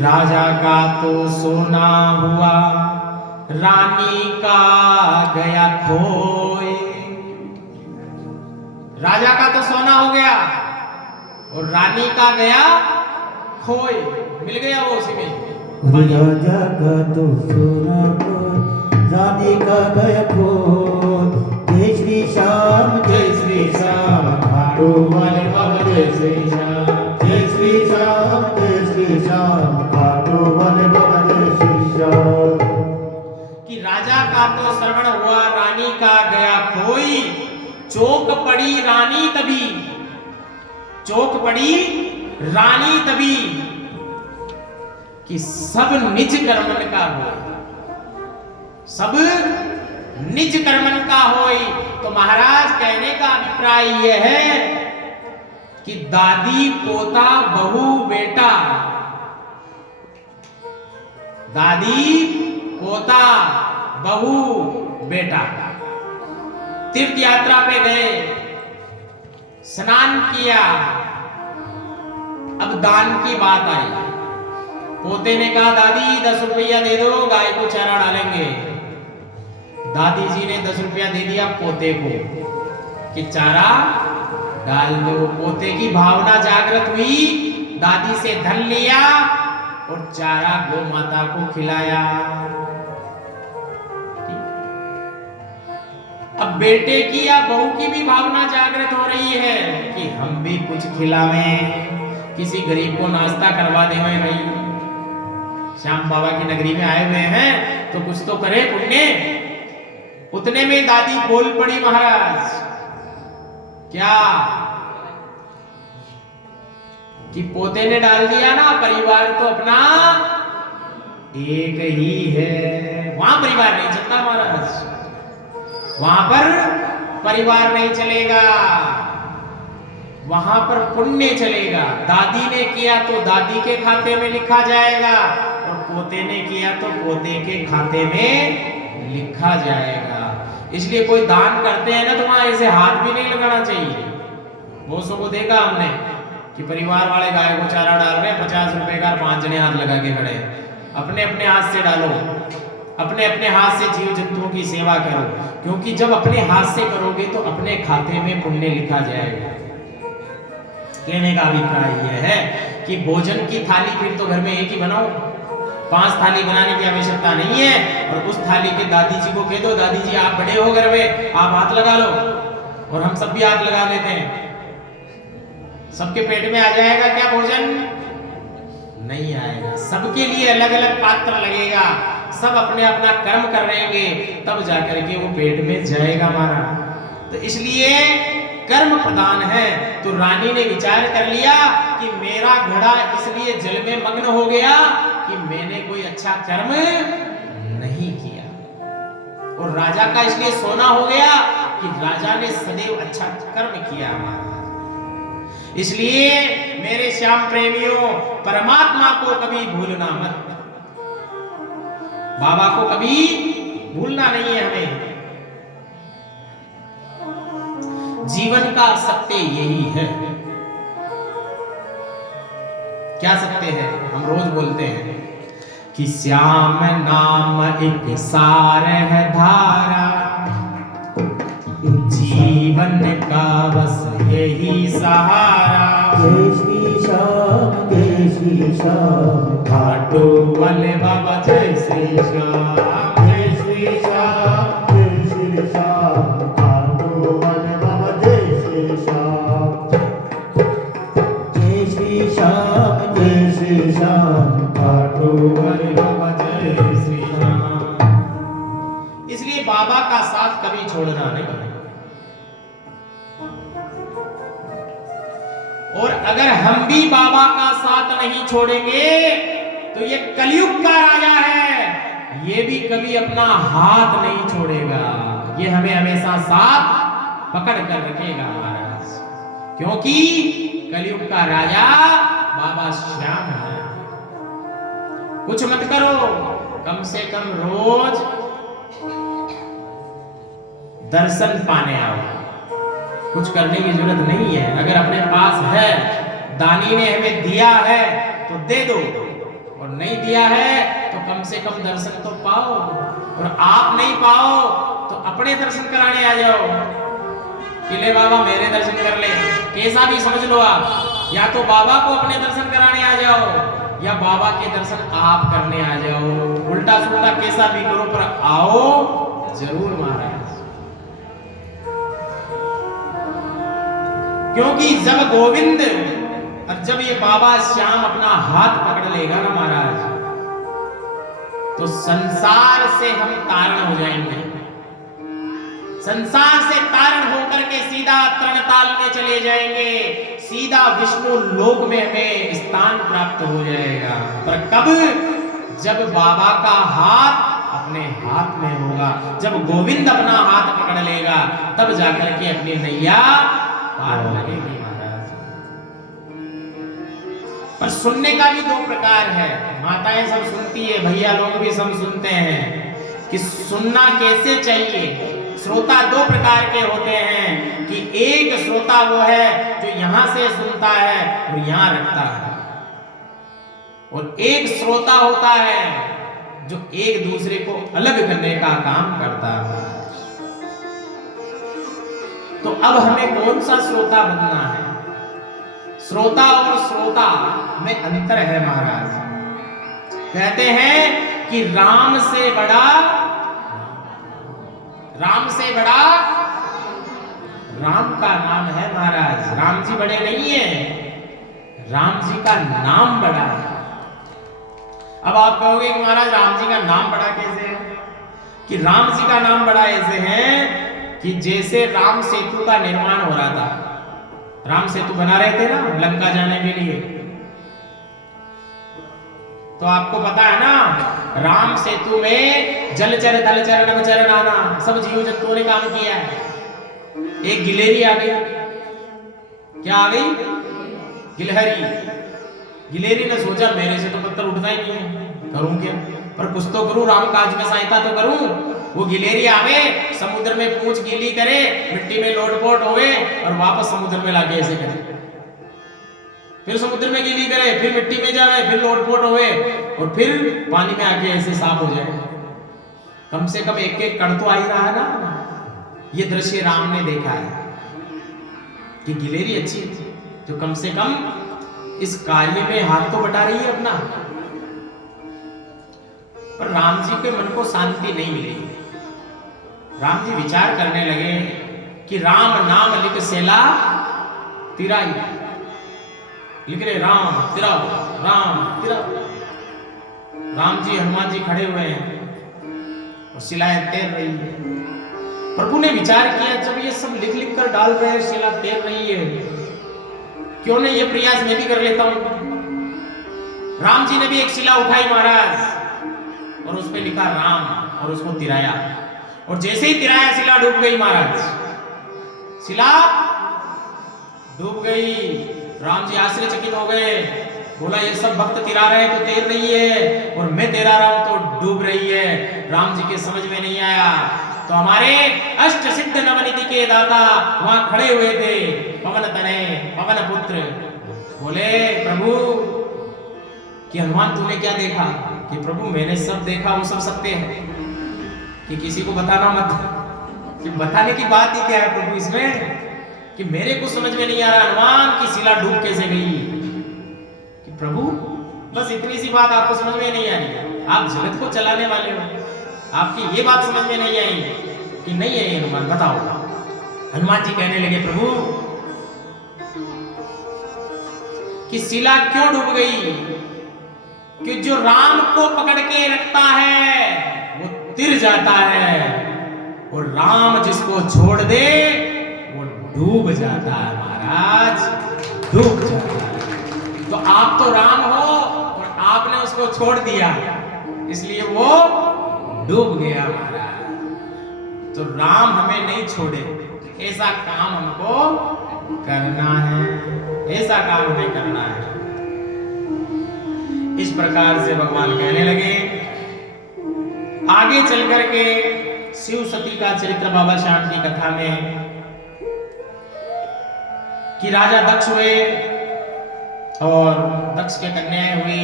राजा का तो सोना हुआ, रानी का गया खोए। राजा का तो सोना हो गया और रानी का गया खोए, मिल गया वो उसी में। राजा का तो सोना हुआ, रानी का गया खोए। जय श्री श्याम, जय श्री श्याम, खाटू वाले बाबा जय श्री श्याम, जय श्री श्याम, जय श्री श्याम, खाटू वाले बाबा जय श्री श्याम। कि राजा का तो श्रवण हुआ, रानी का गया खोई। चौक पड़ी रानी तभी, चौक पड़ी रानी तभी, कि सब निज कर्मन का होय, सब निज कर्मन का होय। तो महाराज कहने का अभिप्राय यह है कि दादी पोता बहू बेटा, दादी पोता, बहू, बेटा तीर्थ यात्रा पे गए, स्नान किया। अब दान की बात आई। पोते ने कहा दादी 10 रुपया दे दो, गाय को चारा डालेंगे। दादी जी ने 10 रुपया दे दिया पोते को कि चारा डाल दो। पोते की भावना जागृत हुई, दादी से धन लिया और चारा गौ माता को खिलाया। अब बेटे की या बहू की भी भावना जागृत हो रही है कि हम भी कुछ खिलावें, किसी गरीब को नाश्ता करवा देवें। भाई श्याम बाबा की नगरी में आए हुए हैं तो कुछ तो करे पुण्य। उतने में दादी बोल पड़ी महाराज, क्या कि पोते ने डाल दिया ना, परिवार तो अपना एक ही है। वहां परिवार नहीं चलता महाराज, वहां पर परिवार नहीं चलेगा, वहां पर पुण्य चलेगा। दादी ने किया तो दादी के खाते में लिखा जाएगा और पोते ने किया तो पोते के खाते में लिखा जाएगा। इसलिए कोई दान करते हैं ना तो वहां ऐसे हाथ भी नहीं लगाना चाहिए। वो सबको देखा हमने कि परिवार वाले गाय को चारा डाल रहे हैं, 50 रुपए का 5 जने हाथ लगा के खड़े। अपने अपने हाथ से डालो, अपने अपने हाथ से जीव जंतुओं की सेवा करो, क्योंकि जब अपने हाथ से करोगे तो अपने खाते में पुण्य लिखा जाएगा। कहने का अभिप्राय यह है कि भोजन की थाली फिर तो घर में एक ही बनाओ, 5 थाली बनाने की आवश्यकता नहीं है। और उस थाली के दादी जी को कह दो दादी जी आप बड़े हो घर में, आप हाथ लगा लो, और हम सब भी हाथ लगा देते हैं। सबके पेट में आ जाएगा क्या भोजन? नहीं आएगा। सबके लिए अलग अलग पात्र लगेगा, सब अपने अपना कर्म कर रहेंगे, तब जाकर के वो पेट में जाएगा हमारा। तो इसलिए कर्म प्रधान है। तो रानी ने विचार कर लिया कि मेरा घड़ा इसलिए जल में मग्न हो गया कि मैंने कोई अच्छा कर्म नहीं किया, और राजा का इसलिए सोना हो गया कि राजा ने सदैव अच्छा कर्म किया हमारा। इसलिए मेरे श्याम प्रेमियों, परमात्मा को कभी भूलना मत, बाबा को कभी भूलना नहीं है हमें। जीवन का सत्य यही है। क्या सत्य है? हम रोज बोलते हैं कि श्याम नाम एक सार है धारा, जीवन का बस यही सहारा। जय श्री श्याम घाटो वाले बाबा जय श्री श्याम, जय श्री श्याम, जय श्री श्याम, घाटो वाले बाबा जय श्री श्याम, जय श्री श्याम, जय श्री श्याम, घाटो वाले बाबा जय श्री श्याम। इसलिए बाबा का साथ कभी छोड़ना नहीं। और अगर हम भी बाबा का साथ नहीं छोड़ेंगे तो ये कलयुग का राजा है, ये भी कभी अपना हाथ नहीं छोड़ेगा। ये हमें हमेशा साथ पकड़ कर रखेगा महाराज, क्योंकि कलयुग का राजा बाबा श्याम है। कुछ मत करो, कम से कम रोज दर्शन पाने आओ। कुछ करने की जरूरत नहीं है। अगर अपने पास है, दानी ने हमें दिया है तो दे दो, और नहीं दिया है तो कम से कम दर्शन तो पाओ। और आप नहीं पाओ तो अपने दर्शन कराने आ जाओ कि ले बाबा मेरे दर्शन कर ले। कैसा भी समझ लो आप, या तो बाबा को अपने दर्शन कराने आ जाओ या बाबा के दर्शन आप करने आ जाओ। उल्टा सुल्टा कैसा भी करो पर आओ जरूर महाराज। क्योंकि जब गोविंद और जब ये बाबा श्याम अपना हाथ पकड़ लेगा ना महाराज, तो संसार से हम तारण हो जाएंगे। संसार से तारण होकर के सीधा तरणताल में चले जाएंगे, सीधा विष्णु लोक में हमें स्थान प्राप्त हो जाएगा। पर कब? जब बाबा का हाथ अपने हाथ में होगा, जब गोविंद अपना हाथ पकड़ लेगा, तब जाकर के अपनी नैया पार लगेगी महाराज। पर सुनने का भी दो प्रकार है। माताएं सब सुनती है, भैया लोग भी सब सुनते हैं कि सुनना कैसे चाहिए। श्रोता दो प्रकार के होते हैं कि एक श्रोता वो है जो यहां से सुनता है और यहां रखता है, और एक श्रोता होता है जो एक दूसरे को अलग करने का काम करता है। तो अब हमें कौन सा श्रोता बनना है? श्रोता और श्रोता में अंतर है महाराज। कहते हैं कि राम से बड़ा राम का नाम है महाराज। राम जी बड़े नहीं है, राम जी का नाम बड़ा है। अब आप कहोगे कि महाराज राम जी का नाम बड़ा कैसे है? कि राम जी का नाम बड़ा ऐसे है कि जैसे राम सेतु का निर्माण हो रहा था, राम सेतु बना रहे थे ना लंका जाने के लिए, तो आपको पता है ना राम सेतु में जलचर थलचर नभचर नाना सब जीव जंतुओं ने काम किया है। एक गिलहरी आ गई, क्या आ गई? गिलहरी। गिलहरी ने सोचा मेरे से तो पत्थर उठता ही नहीं है, करूं क्या? पर कुछ तो करूं, राम काज में सहायता तो करूं। वो गिलहरी आवे, समुद्र में पूंछ गीली करे, मिट्टी में लोटपोट होवे और वापस समुद्र में लाके ऐसे करे, फिर समुद्र में गीली करे, फिर मिट्टी में जावे, फिर लोटपोट होवे और फिर पानी में आके ऐसे साफ हो जाए। कम से कम एक एक कण तो आ ही रहा है ना। ये दृश्य राम ने देखा है कि गिलहरी अच्छी जो कम से कम इस कार्य में हाथ तो बटा रही है अपना। पर राम जी के मन को शांति नहीं मिली। राम जी विचार करने लगे कि राम नाम लिख सेला तिराई, लिख रहे राम तिराओ, राम तिराओ। राम जी हनुमान जी खड़े हुए हैं और शिलाएं तैर रही है। प्रभु ने विचार किया जब ये सब लिख लिख कर डाल रहे हैं, शिला तैर रही है, क्यों नहीं ये प्रयास मैं भी कर लेता हूं। राम जी ने भी एक शिला उठाई महाराज और उस पे लिखा राम और उसको तिराया, और जैसे ही तिराया शिला डूब गई महाराज, शिला डूब गई। राम जी आश्चर्यचकित हो गए, बोला ये सब भक्त तिरा रहे हैं तो तैर रही है और मैं तैरा रहा हूं तो डूब रही है। राम जी के समझ में नहीं आया। तो हमारे अष्ट सिद्ध नवनिधि के दाता वहां खड़े हुए थे, पवन तनय पवन पुत्र, बोले प्रभु कि हनुमान तूने क्या देखा? कि प्रभु मैंने सब देखा, वो सब सत्य है, कि किसी को बताना मत। कि बताने की बात ही क्या है प्रभु इसमें, कि मेरे को समझ में नहीं आ रहा हनुमान की शिला डूब कैसे गई। कि प्रभु बस इतनी सी बात आपको समझ में नहीं आई, आप जगत को चलाने वाले हो, आपकी ये बात समझ में नहीं आई कि नहीं है ये हनुमान, बताओ। हनुमान जी कहने लगे प्रभु कि शिला क्यों डूब गई? कि जो राम को पकड़ के रखता है वो तिर जाता है, और राम जिसको छोड़ दे वो डूब जाता है महाराज, डूब जाता है। तो आप तो राम हो और आपने उसको छोड़ दिया, इसलिए वो डूब गया महाराज। तो राम हमें नहीं छोड़े, ऐसा काम हमको करना है, ऐसा काम हमें करना है। इस प्रकार से भगवान कहने लगे। आगे चल करके शिव सती का चरित्र बाबा श्याम की कथा में कि राजा दक्ष हुए और दक्ष के कन्याएं हुई,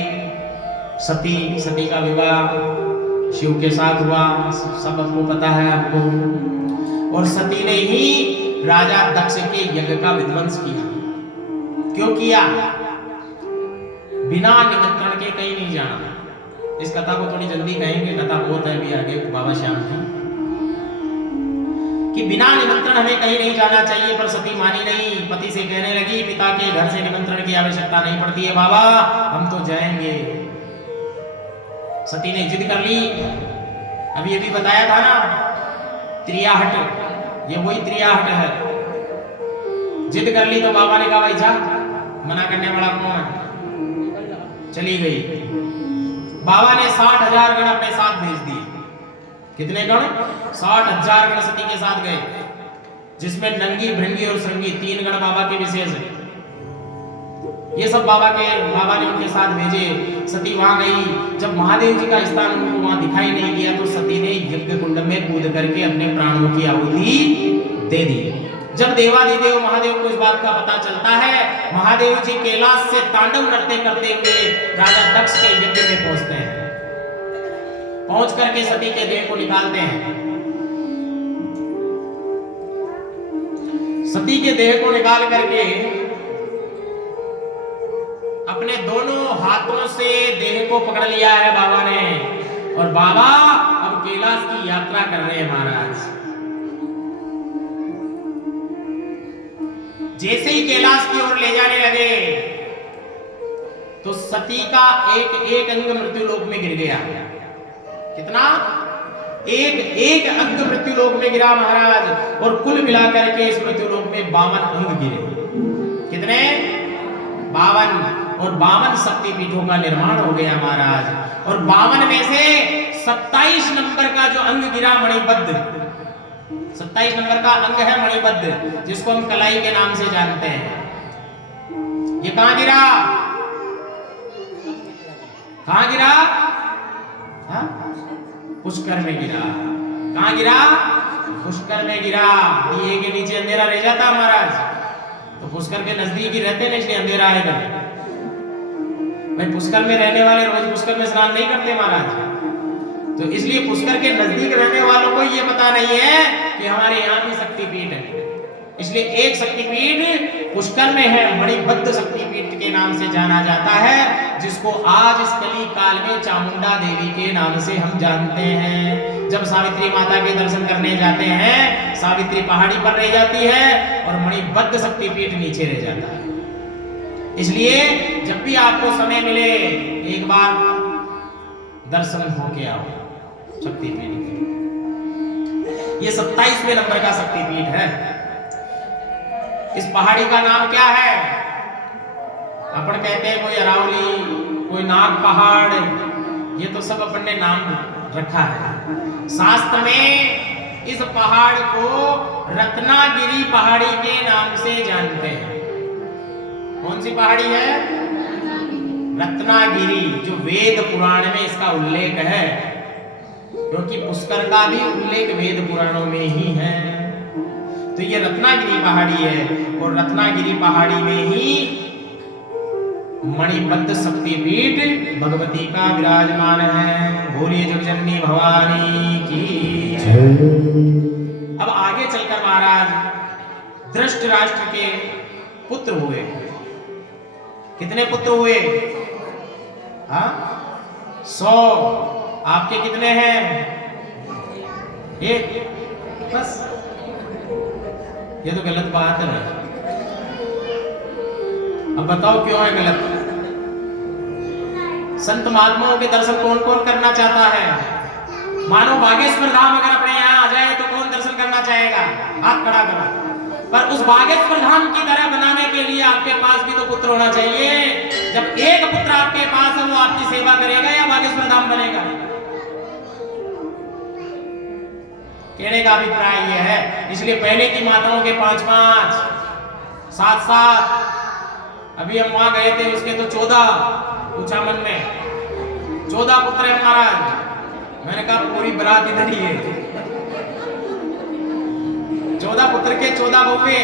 सती का विवाह शिव के साथ हुआ, सब आपको पता है आपको। और सती ने ही राजा दक्ष के यज्ञ का विध्वंस किया। क्यों किया? बिना निमंत्रण के कहीं नहीं जाना। इस कथा को थोड़ी जल्दी कहेंगे, कथा बहुत है अभी आगे बाबा श्याम की, कि बिना निमंत्रण हमें कहीं नहीं जाना चाहिए। पर सती मानी नहीं, पति से कहने लगी पिता के घर से निमंत्रण की आवश्यकता नहीं पड़ती है बाबा, हम तो जाएंगे। सती ने जिद कर ली। अभी अभी बताया था ना त्रियाहट, ये वही त्रियाहट है। जिद कर ली तो बाबा ने कहा भाई जा, मना करने वाला कौन है? चली गई। बाबा ने 60,000 गण अपने साथ भेज दिए। कितने गण? 60,000 गण सती के साथ गए, जिसमें नंगी भृंगी और श्रृंगी 3 गण बाबा के विशेष है। ये सब बाबा ने उनके साथ भेजे। सती वहां गई। जब महादेव जी का स्थान उनको वहां दिखाई नहीं दिया तो सती ने यज्ञ कुंड में कूद करके अपने प्राणों की आहुति दे दी। जब देवादिदेव महादेव को इस बात का पता चलता है, महादेव जी कैलाश से तांडव करते करते हुए राजा दक्ष के यज्ञ में पहुंचते हैं। पहुंच करके सती के देह को निकालते हैं। सती के देह को निकाल करके अपने दोनों हाथों से देह को पकड़ लिया है बाबा ने, और बाबा अब कैलाश की यात्रा कर रहे हैं महाराज। जैसे ही कैलाश की ओर ले जाने लगे तो सती का एक एक अंग मृत्यु लोक में गिर गया। कितना? एक एक अंग मृत्यु लोक में गिरा महाराज, और कुल मिलाकर के इस मृत्यु लोक में 52 अंग गिरे। कितने? 52। और 52 शक्तिपीठों का निर्माण हो गया महाराज। और 52 में से 27 नंबर का जो अंग गिरा मणिबद्ध, 27 नंबर का अंग है मणिबद्ध, जिसको हम कलाई के नाम से जानते हैं। ये कहां गिरा? कहां गिरा? हाँ? पुष्कर में गिरा। कहां गिरा? पुष्कर में गिरा। दिए के नीचे अंधेरा रह जाता महाराज, तो पुष्कर के नजदीक ही रहते ना, इसलिए अंधेरा आएगा। भाई पुष्कर में रहने वाले रोज पुष्कर में स्नान नहीं करते महाराज, तो इसलिए पुष्कर के नजदीक रहने वालों को यह पता नहीं है कि हमारे यहाँ भी शक्तिपीठ है। इसलिए एक शक्तिपीठ पुष्कर में है, मणिबद्ध शक्तिपीठ के नाम से जाना जाता है, जिसको आज इस कली काल में चामुंडा देवी के नाम से हम जानते हैं। जब सावित्री माता के दर्शन करने जाते हैं, सावित्री पहाड़ी पर रह जाती है और मणिबद्ध शक्तिपीठ नीचे रह जाता है। इसलिए जब भी आपको समय मिले एक बार दर्शन होके आओ शक्तिपीठ के। ये 27वें नंबर का शक्तिपीठ है। इस पहाड़ी का नाम क्या है? अपन कहते हैं कोई अरावली, कोई नाग पहाड़, ये तो सब अपन ने नाम रखा है। शास्त्र में इस पहाड़ को रत्नागिरी पहाड़ी के नाम से जानते हैं। कौन सी पहाड़ी है? रत्नागिरी, जो वेद पुराण में इसका उल्लेख है, क्योंकि पुष्कर का भी उल्लेख वेद पुराणों में ही है। तो ये रत्नागिरी पहाड़ी है, और रत्नागिरी पहाड़ी में ही मणिबद्ध शक्तिपीठ भगवती का विराजमान है। बोलिए जगजननी भवानी की जय। अब आगे चलकर महाराज धृतराष्ट्र के पुत्र हुए। कितने पुत्र हुए? हाँ, 100। आपके कितने हैं? एक बस। ये तो गलत बात है। अब बताओ क्यों है गलत? संत महात्माओं के दर्शन कौन कौन करना चाहता है? मानो बागेश्वर धाम अगर अपने यहाँ आ जाए तो कौन दर्शन करना चाहेगा? हाथ खड़ा करो। पर उस बागेश्वर धाम की तरह बनाने के लिए आपके पास भी तो पुत्र होना चाहिए। जब एक पुत्र आपके पास है, वो आपकी सेवा करेगा या बागेश्वर धाम बनेगा? कहने का अभिप्राय यह है। इसलिए पहले की माताओं के 5-5, 7-7, अभी हम वहां गए थे, उसके तो 14 पूछा मन में, 14 पुत्र है महाराज। मैंने कहा पूरी बरात इधर ही है। 14 पुत्र के 14 बहुए,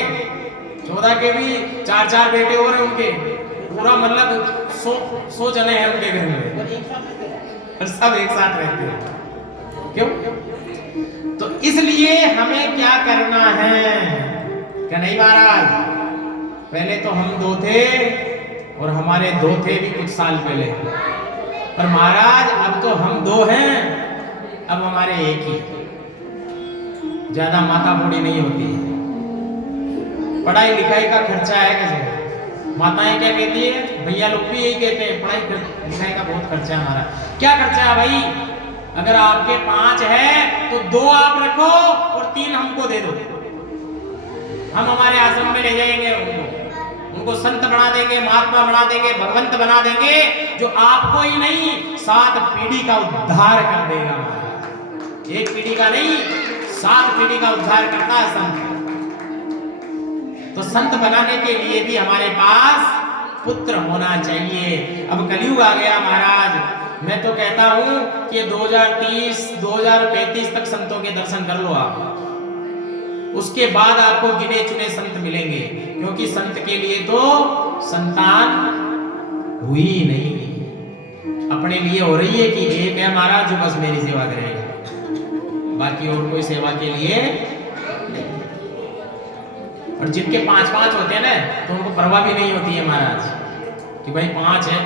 14 के भी 4-4 बेटे हो रहे उनके। पूरा मतलब 100 जने हैं उनके घर में, सब एक साथ रहते हैं। क्यों? तो इसलिए हमें क्या करना है? क्या नहीं महाराज? पहले तो हम 2 थे और हमारे 2 थे भी कुछ साल पहले, पर महाराज अब तो हम 2 हैं, अब हमारे एक ही। ज्यादा माथा मोड़ी नहीं होती है। पढ़ाई लिखाई का खर्चा है कैसे? माताएं क्या कहती है? भैया लोग भी यही कहते हैं, पढ़ाई लिखाई का बहुत खर्चा है हमारा। क्या खर्चा है भाई? अगर आपके 5 है तो 2 आप रखो और 3 हमको दे दो। हम हमारे आश्रम में ले जाएंगे उनको संत बना देंगे, महात्मा बना देंगे, भगवंत बना देंगे, जो आपको ही नहीं 7 पीढ़ी का उद्धार कर देगा महाराज। 1 पीढ़ी का नहीं, 7 पीढ़ी का उद्धार करता है संत। तो संत बनाने के लिए भी हमारे पास पुत्र होना चाहिए। अब कलयुग आ गया महाराज, मैं तो कहता हूं कि 2030 2035 तक संतों के दर्शन कर लो आप, उसके बाद आपको गिने चुने संत मिलेंगे, क्योंकि संत के लिए तो संतान हुई ही नहीं, अपने लिए हो रही है कि एक है महाराज जो बस मेरी सेवा करेगा, बाकी और कोई सेवा के लिए नहीं। और जिनके 5-5 होते हैं ना, तो उनको परवाह भी नहीं होती है महाराज कि भाई 5 है,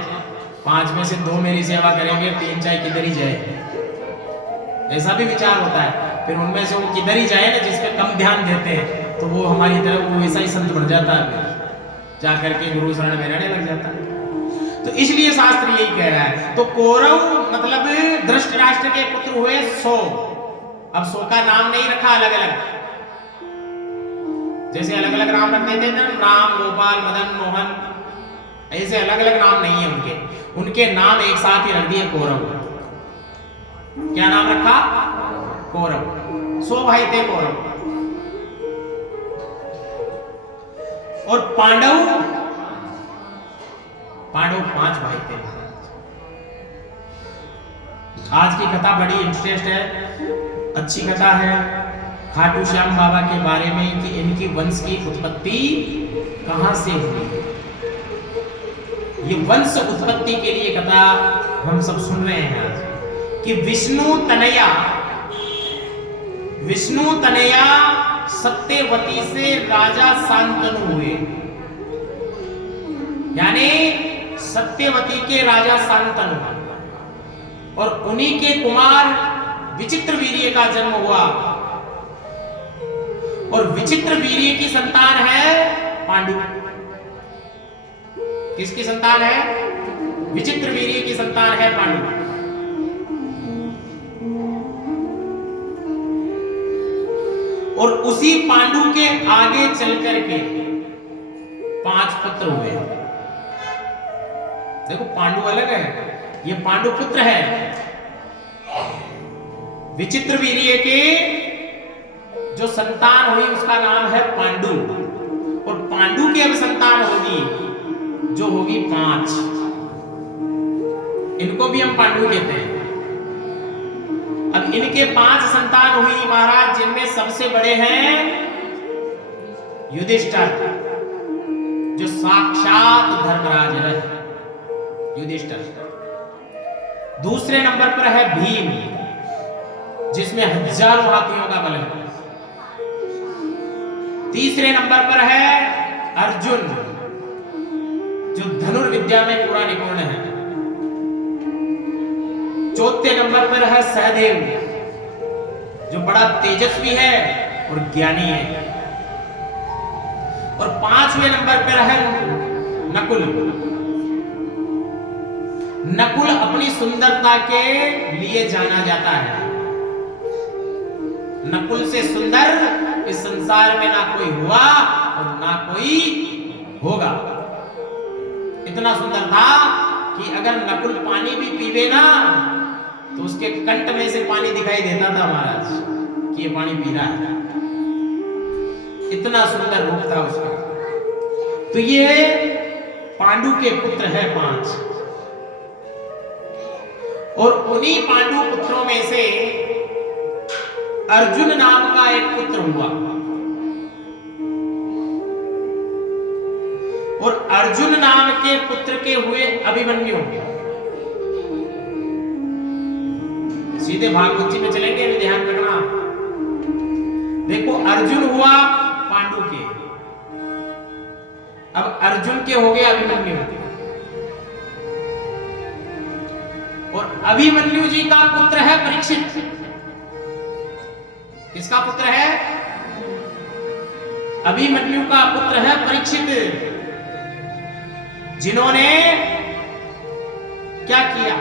5 में से 2 मेरी सेवा करेंगे, 3 चाहे किधर ही जाए, ऐसा भी विचार होता है। फिर उनमें से वो किधर ही जाए ना, जिस पे कम ध्यान देते हैं, तो वो हमारी तरफ वो वैसा ही संत बन जाता है, जाकर के गुरु शरण में रहने लग जाता है। तो इसलिए शास्त्र यही कह रहा है। तो कौरव मतलब धृतराष्ट्र के पुत्र हुए 100। अब 100 का नाम नहीं रखा अलग अलग, जैसे अलग अलग नाम रख देते ना, राम, गोपाल, मदन, मोहन, ऐसे अलग अलग नाम नहीं है उनके, उनके नाम एक साथ ही रख दिए कौरव। क्या नाम रखा? कौरव। 100 भाई थे कौरव। और पांडव 5 भाई थे। आज की कथा बड़ी इंटरेस्ट है, अच्छी कथा है खाटू श्याम बाबा के बारे में, कि इनकी वंश की उत्पत्ति कहां से हुई। ये वंश उत्पत्ति के लिए कथा हम सब सुन रहे हैं आज, कि विष्णु तनया सत्यवती से राजा शांतनु हुए, यानी सत्यवती के राजा शांतनु, और उन्हीं के कुमार विचित्र वीर्य का जन्म हुआ, और विचित्र वीर्य की संतान है पांडु। किसकी संतान है? विचित्र वीर्य की संतान है पांडु। और उसी पांडु के आगे चलकर के 5 पुत्र हुए। देखो पांडु अलग है, ये पांडु पुत्र है। विचित्र वीर्य के जो संतान हुई उसका नाम है पांडु, और पांडु की अब संतान होगी जो होगी 5, इनको भी हम पांडु कहते हैं। अब इनके 5 संतान हुई महाराज, जिनमें सबसे बड़े हैं युधिष्ठिर, जो साक्षात धर्मराज है युधिष्ठिर। दूसरे नंबर पर है भीम, जिसमें हजारों हाथियों का बल है। तीसरे नंबर पर है अर्जुन, जो धनुर्विद्या में पूरा निपुण है। चौथे नंबर पर है सहदेव, जो बड़ा तेजस्वी है और ज्ञानी है। और 5वें नंबर पर है नकुल। नकुल अपनी सुंदरता के लिए जाना जाता है। नकुल से सुंदर इस संसार में ना कोई हुआ और ना कोई होगा। इतना सुंदर था कि अगर नकुल पानी भी पीवे ना, तो उसके कंठ में से पानी दिखाई देता था महाराज कि ये पानी पी रहा है। इतना सुंदर रूप था उसका। तो ये पांडु के पुत्र है 5, और उन्हीं पांडु पुत्रों में से अर्जुन नाम का एक पुत्र हुआ। और अर्जुन नाम के पुत्र के हुए अभिमन्यु। सीधे भागवत जी में चलेंगे, अभी ध्यान रखना। देखो अर्जुन हुआ पांडु के, अब अर्जुन के हो गए अभिमन्यु। और अभिमन्यु जी का पुत्र है परीक्षित। किसका पुत्र है? अभिमन्यु का पुत्र है परीक्षित, जिन्होंने क्या किया?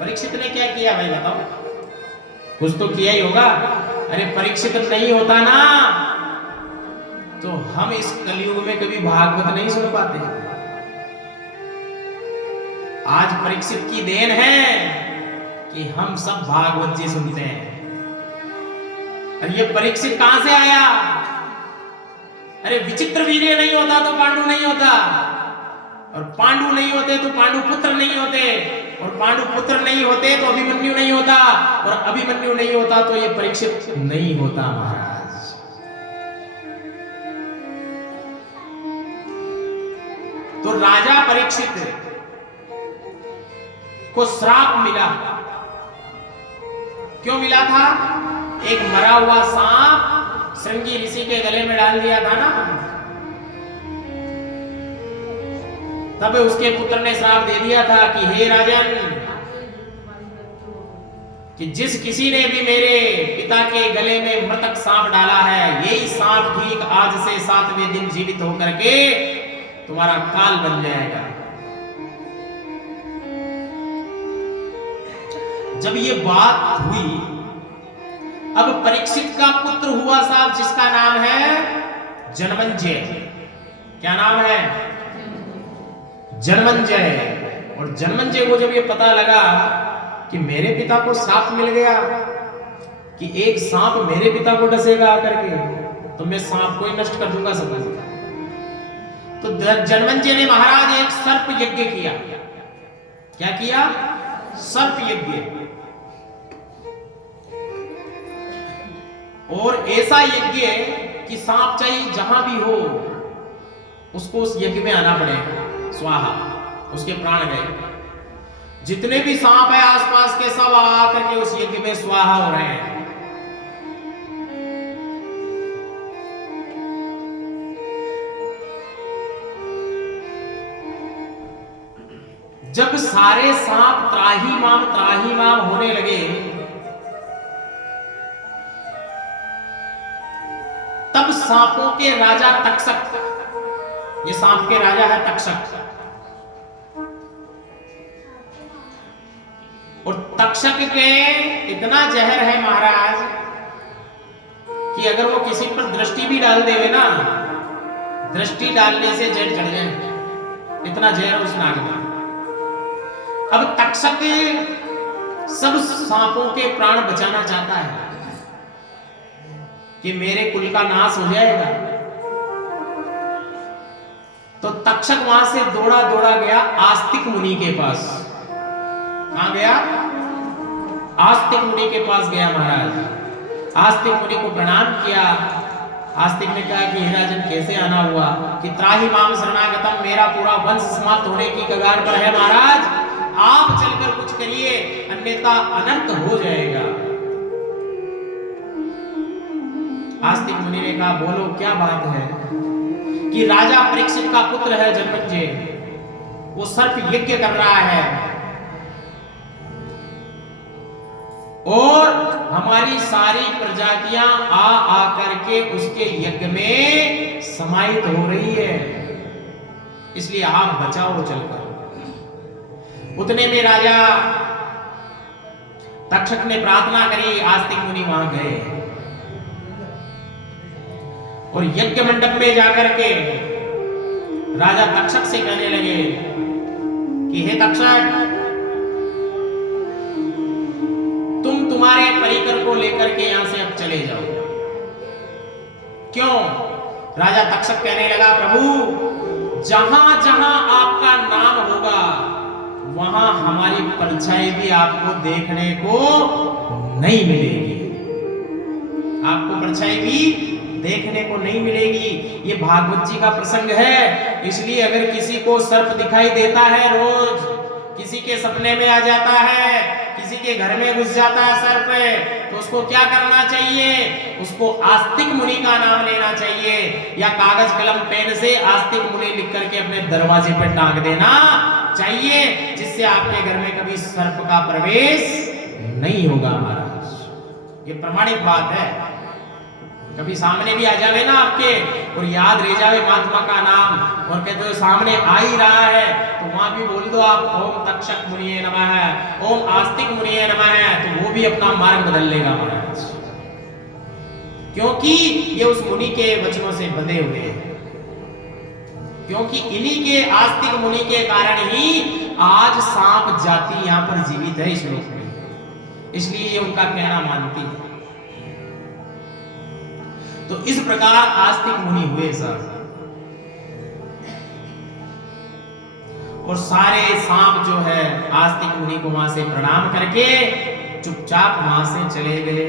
परीक्षित ने क्या किया भाई बताओ? कुछ तो किया ही होगा। अरे परीक्षित नहीं होता ना, तो हम इस कलयुग में कभी भागवत नहीं सुन पाते। आज परीक्षित की देन है कि हम सब भागवत जी सुनते हैं। और ये परीक्षित कहां से आया? अरे विचित्र वीर्य नहीं होता तो पांडु नहीं होता, और पांडु नहीं होते तो पांडु पुत्र नहीं होते, और पांडु पुत्र नहीं होते तो अभिमन्यु नहीं होता, और अभिमन्यु नहीं होता तो ये परीक्षित नहीं होता महाराज। तो राजा परीक्षित को श्राप मिला। क्यों मिला था? एक मरा हुआ सांप श्रृंगी ऋषि के गले में डाल दिया था ना, तब उसके पुत्र ने श्राप दे दिया था कि हे राजन, कि जिस किसी ने भी मेरे पिता के गले में मृतक सांप डाला है, यही सांप ठीक आज से 7वें दिन जीवित होकर के तुम्हारा काल बन जाएगा। जब ये बात हुई, अब परीक्षित का पुत्र हुआ साहब जिसका नाम है जनमेजय। क्या नाम है? जनमेजय। और जनमेजय को जब ये पता लगा कि मेरे पिता को सांप मिल गया, कि एक सांप मेरे पिता को डसेगा आकर के, तो मैं सांप को ही नष्ट कर दूंगा सब। तो जनमेजय ने महाराज एक सर्प यज्ञ किया। क्या किया? सर्प यज्ञ। और ऐसा यज्ञ कि सांप चाहे जहां भी हो उसको उस यज्ञ में आना पड़ेगा। स्वाहा, उसके प्राण गए। जितने भी सांप है आसपास के सब आकर के उस यज्ञ में स्वाहा हो रहे हैं। जब सारे सांप त्राहीमाम होने लगे, तब सांपों के राजा तक्षक, ये सांप के राजा है तक्षक, और तक्षक के इतना जहर है महाराज कि अगर वो किसी पर दृष्टि भी डाल देवे ना, दृष्टि डालने से जहर चढ़ जाए, इतना जहर उस नाग में। अब तक्षक सब सांपों के प्राण बचाना चाहता है कि मेरे कुल का नाश हो जाएगा। तो तक्षक वहां से दौड़ा दौड़ा गया आस्तिक मुनि के पास। कहां गया? आस्तिक मुनि के पास गया महाराज। आस्तिक मुनि को प्रणाम किया। आस्तिक ने कहा कि हे राजन, कैसे आना हुआ? कि त्राहीमाम शरणागतम, मेरा पूरा वंश समाप्त होने की कगार पर है महाराज, आप चलकर कुछ करिए, अन्यथा अनर्थ हो जाएगा। आस्तिक मुनि ने कहा, बोलो क्या बात है? कि राजा परीक्षित का पुत्र है जनमेजय, वो सर्प यज्ञ कर रहा है और हमारी सारी प्रजातियां आ आकर के उसके यज्ञ में समाहित हो रही है, इसलिए आप बचाओ चलकर। उतने में राजा तक्षक ने प्रार्थना करी, आस्तिक मुनि वहां गए और यज्ञ मंडप में जाकर के राजा तक्षक से कहने लगे कि हे तक्षक, तुम तुम्हारे परिकर को लेकर के यहां से अब चले जाओ। क्यों? राजा तक्षक कहने लगा, प्रभु जहां जहां आपका नाम होगा वहां हमारी परछाई भी आपको देखने को नहीं मिलेगी, आपको परछाई भी देखने को नहीं मिलेगी। ये भागवत जी का प्रसंग है, इसलिए अगर किसी को सर्प दिखाई देता है, रोज किसी के सपने में आ जाता है, किसी के घर में घुस जाता है सर्प, तो उसको क्या करना चाहिए? उसको आस्तिक मुनि का नाम लेना चाहिए, या कागज कलम पेन से आस्तिक मुनि लिख करके अपने दरवाजे पर टांग देना चाहिए, जिससे आपके घर में कभी सर्प का प्रवेश नहीं होगा महाराज। ये प्रमाणित बात है। कभी सामने भी आ जावे ना आपके और याद रह जावे महात्मा का नाम और कहते हो सामने आ ही रहा है, तो वहां भी बोल दो आप ओम तक्षक मुनिये नमः, ओम आस्तिक मुनिये नमः, तो वो भी अपना मार्ग बदल लेगा महाराज, क्योंकि ये उस मुनि के वचनों से बंधे हुए हैं। क्योंकि इन्हीं के आस्तिक मुनि के कारण ही आज सांप जाति यहां पर जीवित है इस लोक में, इसलिए ये उनका कहना मानती है। तो इस प्रकार आस्तिक मुनि हुए सर। और सारे सांप जो है आस्तिक मुनि को वहां से प्रणाम करके चुपचाप वहां से चले गए।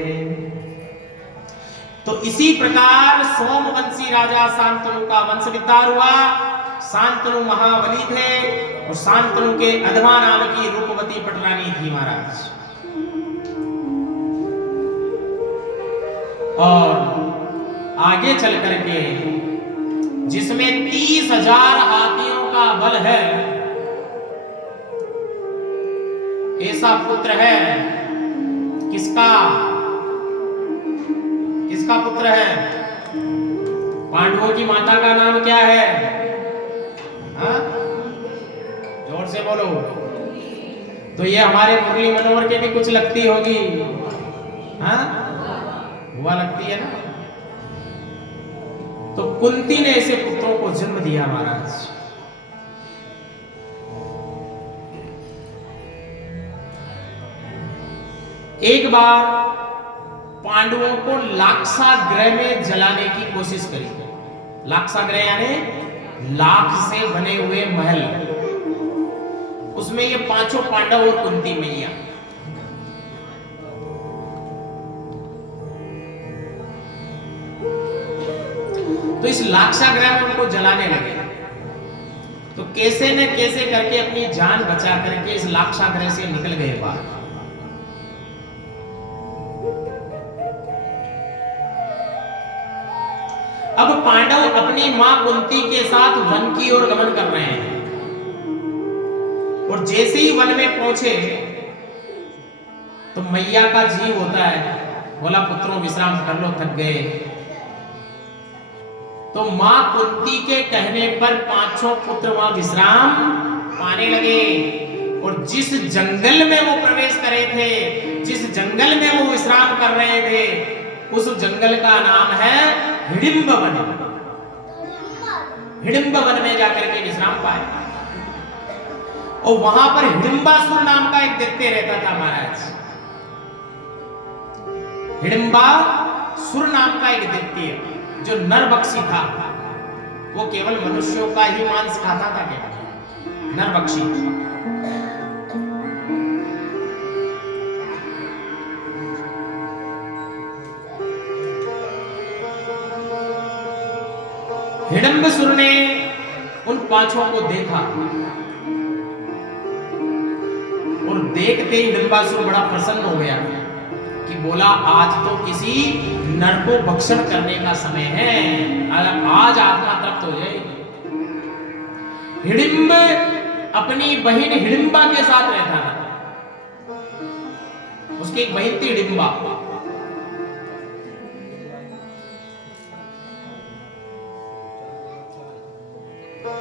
तो इसी प्रकार सोमवंशी राजा शांतनु का वंश विस्तार हुआ। शांतनु महाबली थे और शांतनु के अधवा नाम की रूपवती पटरानी थी महाराज। और आगे चल करके जिसमें 30,000 हाथियों का बल है, ऐसा पुत्र है। किसका किसका पुत्र है? पांडवों की माता का नाम क्या है? हाँ? जोर से बोलो। तो ये हमारे मुरली मनोहर के भी कुछ लगती होगी। हाँ? हुआ लगती है ना। तो कुंती ने ऐसे पुत्रों को जन्म दिया महाराज। एक बार पांडवों को लाक्षागृह में जलाने की कोशिश करी। लाक्षागृह यानी लाख से बने हुए महल, उसमें ये पांचों पांडव और कुंती मैया। तो इस लाक्षागृह में उनको जलाने लगे। तो कैसे न कैसे करके अपनी जान बचा करके इस लाक्षागृह से निकल गए बाहर। अब पांडव अपनी मां कुंती के साथ वन की ओर गमन कर रहे हैं। और जैसे ही वन में पहुंचे तो मैया का जीव होता है, बोला पुत्रों विश्राम कर लो, थक गए। तो मां कुंती के कहने पर पांचों पुत्र वहां विश्राम पाने लगे। और जिस जंगल में वो प्रवेश करे थे, जिस जंगल में वो विश्राम कर रहे थे, उस जंगल का नाम है हिडिंब वन। हिडिंब वन में जाकर के विश्राम पाए। और वहां पर हिडिंबासुर नाम का एक दैत्य रहता था महाराज। हिडिंबासुर नाम का एक दैत्य जो नरभक्षी था। वो केवल मनुष्यों का ही मांस खाता था, केवल नरभक्षी। हिडिंबासुर ने उन पांचों को देखा और देखते ही हिडिंबासुर बड़ा प्रसन्न हो गया कि बोला आज तो किसी नर को भक्षण करने का समय है, आज आत्मा तृप्त हो जाएगी। हिडिंब अपनी बहन हिडिंबा के साथ रहता था। उसकी एक बहन थी हिडिंबा।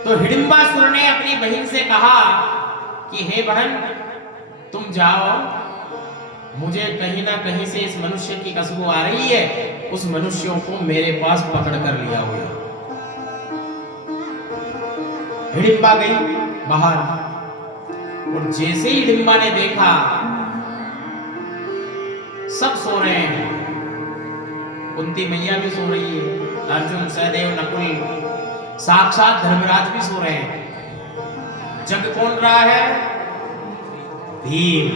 तो हिडिंबासुर ने अपनी बहन से कहा कि हे बहन तुम जाओ, मुझे कहीं ना कहीं से इस मनुष्य की खुशबू आ रही है, उस मनुष्यों को मेरे पास पकड़ कर लिया हुआ। हिडिंबा गई बाहर और जैसे ही हिडिंबा ने देखा सब सो रहे हैं, कुंती मैया भी सो रही है, अर्जुन सहदेव नकुल साक्षात धर्मराज भी सो रहे हैं। जग कौन रहा है? भीम।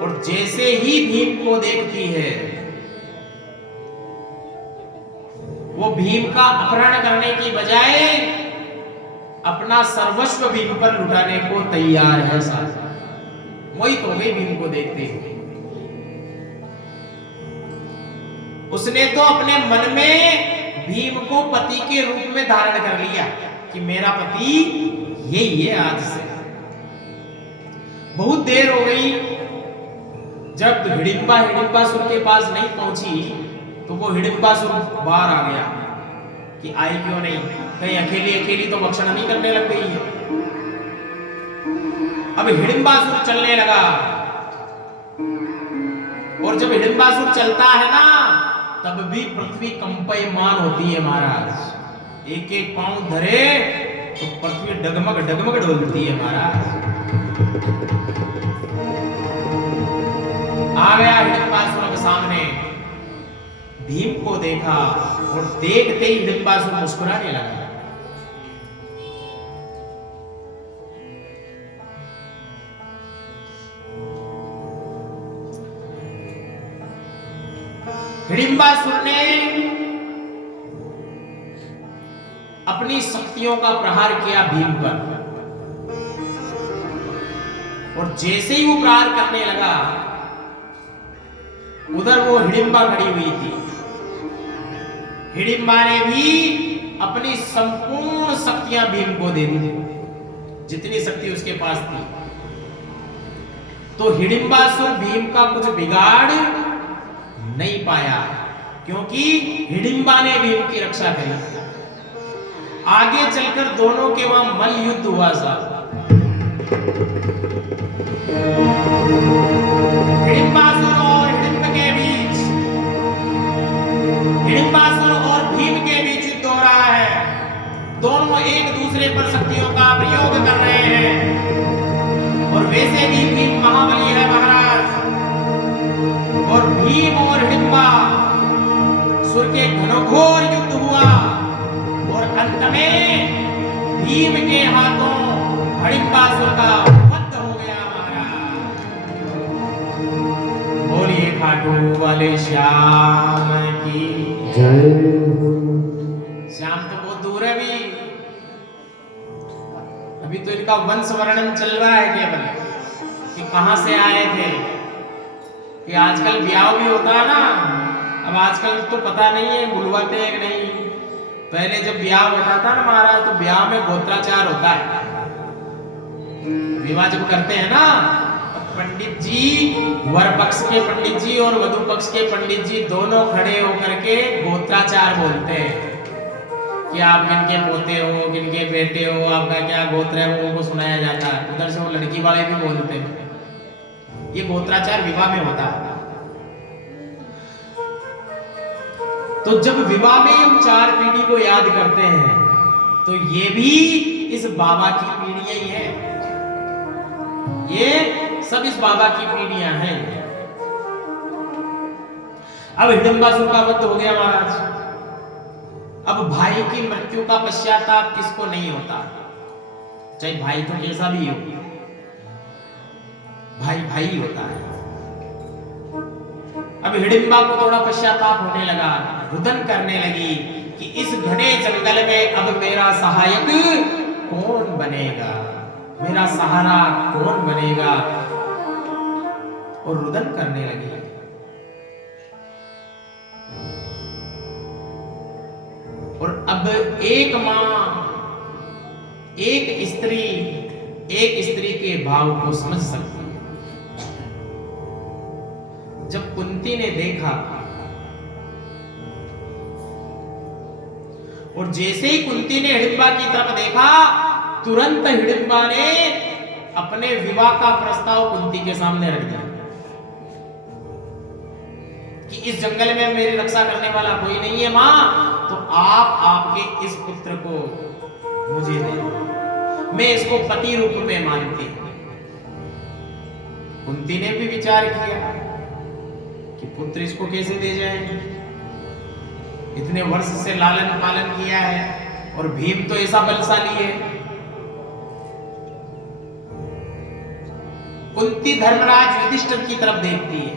और जैसे ही भीम को देखती है, वो भीम का अपहरण करने की बजाय अपना सर्वस्व भीम पर लुटाने को तैयार है। साथ मोहित हो गई भीम को देखते ही। उसने तो अपने मन में भीम को पति के रूप में धारण कर लिया कि मेरा पति यही है आज से। बहुत देर हो गई। जब हिडिंबासुर के पास नहीं पहुंची तो वो हिडिंबासुर बाहर आ गया कि आई क्यों नहीं, कहीं अकेली अकेली तो भक्षण नहीं करने लग गई है। अब हिडिंबासुर चलने लगा और जब हिडिंबासुर चलता है ना तब भी पृथ्वी कंपयमान होती है महाराज। एक एक पांव धरे तो पृथ्वी डगमग डगमग डोलती है महाराज। आ गया हिडिंबासुर के सामने, भीम को देखा और देखते ही हिडिंबासुर मुस्कुराने लगा। हिडिंबासुर ने अपनी शक्तियों का प्रहार किया भीम पर, और जैसे ही वो प्रहार करने लगा, उधर वो हिडिंबा खड़ी हुई थी। हिडिंबा ने भी अपनी संपूर्ण शक्तियां भीम को दे दी, जितनी शक्ति उसके पास थी। तो हिडिंबासुर भीम का कुछ बिगाड़ नहीं पाया, क्योंकि हिडिंबा ने भीम की रक्षा करी। आगे चलकर दोनों के वहां मल्ल युद्ध हुआ साहब। हिडिंबासुर और हिडिंब के बीच, हिडिंबासुर और भीम के बीच युद्ध हो रहा है। दोनों एक दूसरे पर शक्तियों का प्रयोग कर रहे हैं, और वैसे भी भीम महाबली है महाराज। और भीम और हिडिंबा सुर के घनघोर युद्ध हुआ, और अंत में भीम के हाथों हिडिंबासुर का वध हो गया महाराज। बोलिए खाटू वाले श्याम की जय। श्याम तो बहुत दूर है अभी तो इनका वंश वर्णन चल रहा है केवल, कि कहां से आए थे। कि आजकल ब्याह भी होता है ना, अब आजकल तो पता नहीं है बुलवाते हैं कि नहीं। पहले जब ब्याह होता था ना महाराज, तो ब्याह में गोत्राचार होता है। विवाह जब करते हैं ना, पंडित जी, वर पक्ष के पंडित जी और वधु पक्ष के पंडित जी दोनों खड़े होकर के गोत्राचार बोलते हैं कि आप किनके पोते हो, किनके बेटे हो, आपका क्या गोत्र है, वो उनको सुनाया जाता है। उधर से वो लड़की वाले भी बोलते हैं। ये गोत्राचार विवाह में होता है। तो जब विवाह में हम 4 पीढ़ी को याद करते हैं, तो ये भी इस बाबा की पीढ़ियां ही है। ये सब इस बाबा की पीढ़ियां हैं। अब हिडिंबासुर का वध हो गया महाराज। अब भाई की मृत्यु का पश्चाताप किसको नहीं होता, चाहे भाई तो कैसा भी हो, भाई भाई होता है। अब हिडिंबा को थोड़ा पश्चाताप होने लगा, रुदन करने लगी कि इस घने जंगल में अब मेरा सहायक कौन बनेगा, मेरा सहारा कौन बनेगा, और रुदन करने लगी। और अब एक मां, एक स्त्री के भाव को समझ सकती है। जब कुंती ने देखा, और जैसे ही कुंती ने हिडिंबा की तरफ देखा, तुरंत हिडिंबा ने अपने विवाह का प्रस्ताव कुंती के सामने रख दिया कि इस जंगल में मेरी रक्षा करने वाला कोई नहीं है मां, तो आप आपके इस पुत्र को मुझे दे दो, मैं इसको पति रूप में मानती हूं। कुंती ने भी विचार किया कि पुत्र इसको कैसे दे जाएंगे, इतने वर्ष से लालन पालन किया है, और भीम तो ऐसा बलशाली है। कुंती धर्मराज युधिष्ठिर की तरफ देखती है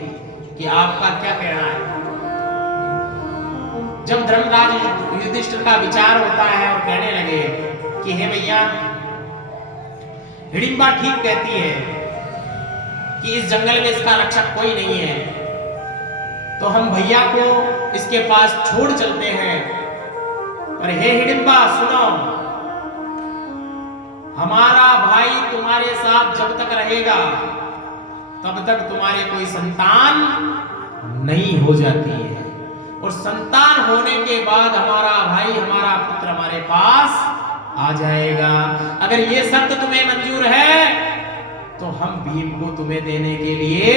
कि आपका क्या कहना है। जब धर्मराज युधिष्ठिर का विचार होता है और कहने लगे कि हे भैया, हिडिंबा ठीक कहती है कि इस जंगल में इसका रक्षक कोई नहीं है, तो हम भैया को इसके पास छोड़ चलते हैं। पर हे हिडिंबा सुनो, हमारा भाई तुम्हारे साथ जब तक रहेगा तब तक तुम्हारे कोई संतान नहीं हो जाती है, और संतान होने के बाद हमारा भाई, हमारा पुत्र हमारे पास आ जाएगा। अगर ये शर्त तुम्हें मंजूर है तो हम भीम को तुम्हें देने के लिए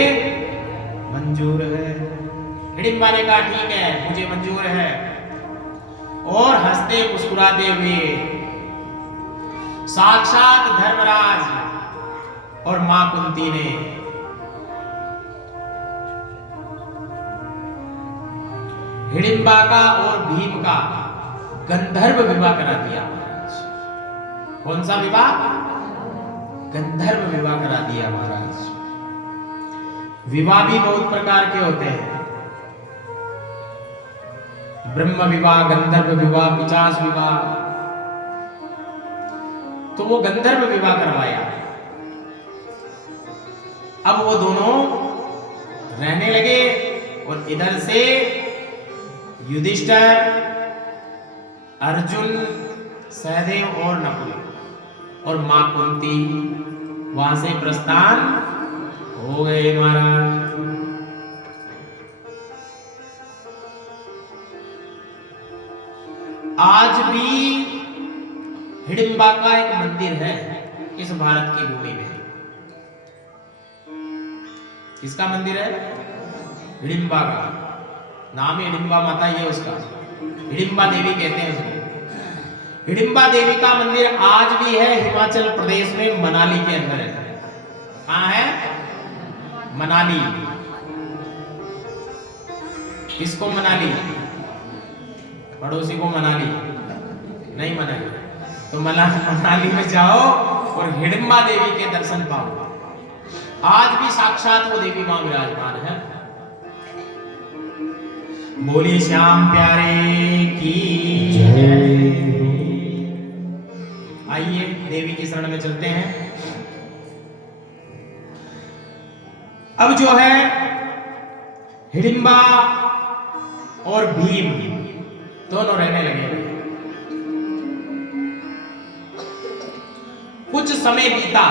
मंजूर है। हिडिंबा ने कहा ठीक है, मुझे मंजूर है। और हंसते मुस्कुराते हुए साक्षात धर्मराज और मां कुंती ने हिडिंबा का और भीम का गंधर्व विवाह करा दिया महाराज। कौन सा विवाह? गंधर्व विवाह करा दिया महाराज। विवाह भी बहुत प्रकार के होते हैं, ब्रह्म विवाह, गंधर्व विवाह, पिचास विवाह। तो वो गंधर्व विवाह करवाया। अब वो दोनों रहने लगे और इधर से युधिष्ठिर, अर्जुन, सहदेव और नकुल और मां कुंती वहां से प्रस्थान हो गए महाराज। आज भी हिडिंबा का एक मंदिर है इस भारत की भूमि में। किसका मंदिर है? हिडिंबा का। नाम है हिडिंबा माता, ये उसका हिडिंबा देवी कहते हैं उसको। हिडिंबा देवी का मंदिर आज भी है हिमाचल प्रदेश में, मनाली के अंदर है। कहां है? मनाली। किसको मनाली? पड़ोसी को मनाली नहीं मनाली। तो मनाली में जाओ और हिडिंबा देवी के दर्शन पाओ। आज भी साक्षात वो देवी मां विराजमान है। बोली श्याम प्यारे की जय। आइए देवी की शरण में चलते हैं। अब जो है हिडिंबा और भीम दोनों रहने लगे। कुछ समय बीता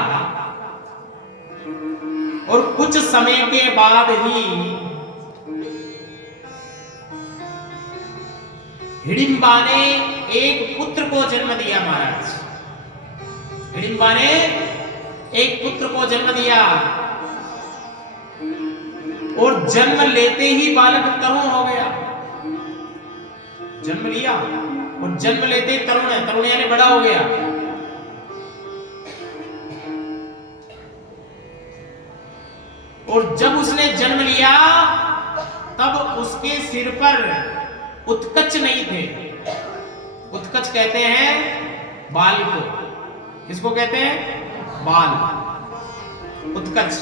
और कुछ समय के बाद ही हिडिंबा ने एक पुत्र को जन्म दिया महाराज। हिडिंबा ने एक पुत्र को जन्म दिया और जन्म लेते ही बालक तरुण हो गया। जन्म लिया और जन्म लेते तरुण है, तरुण यानी बड़ा हो गया। और जब उसने जन्म लिया तब उसके सिर पर उत्कच नहीं थे। उत्कच कहते हैं बाल को। किसको कहते हैं? बाल, उत्कच।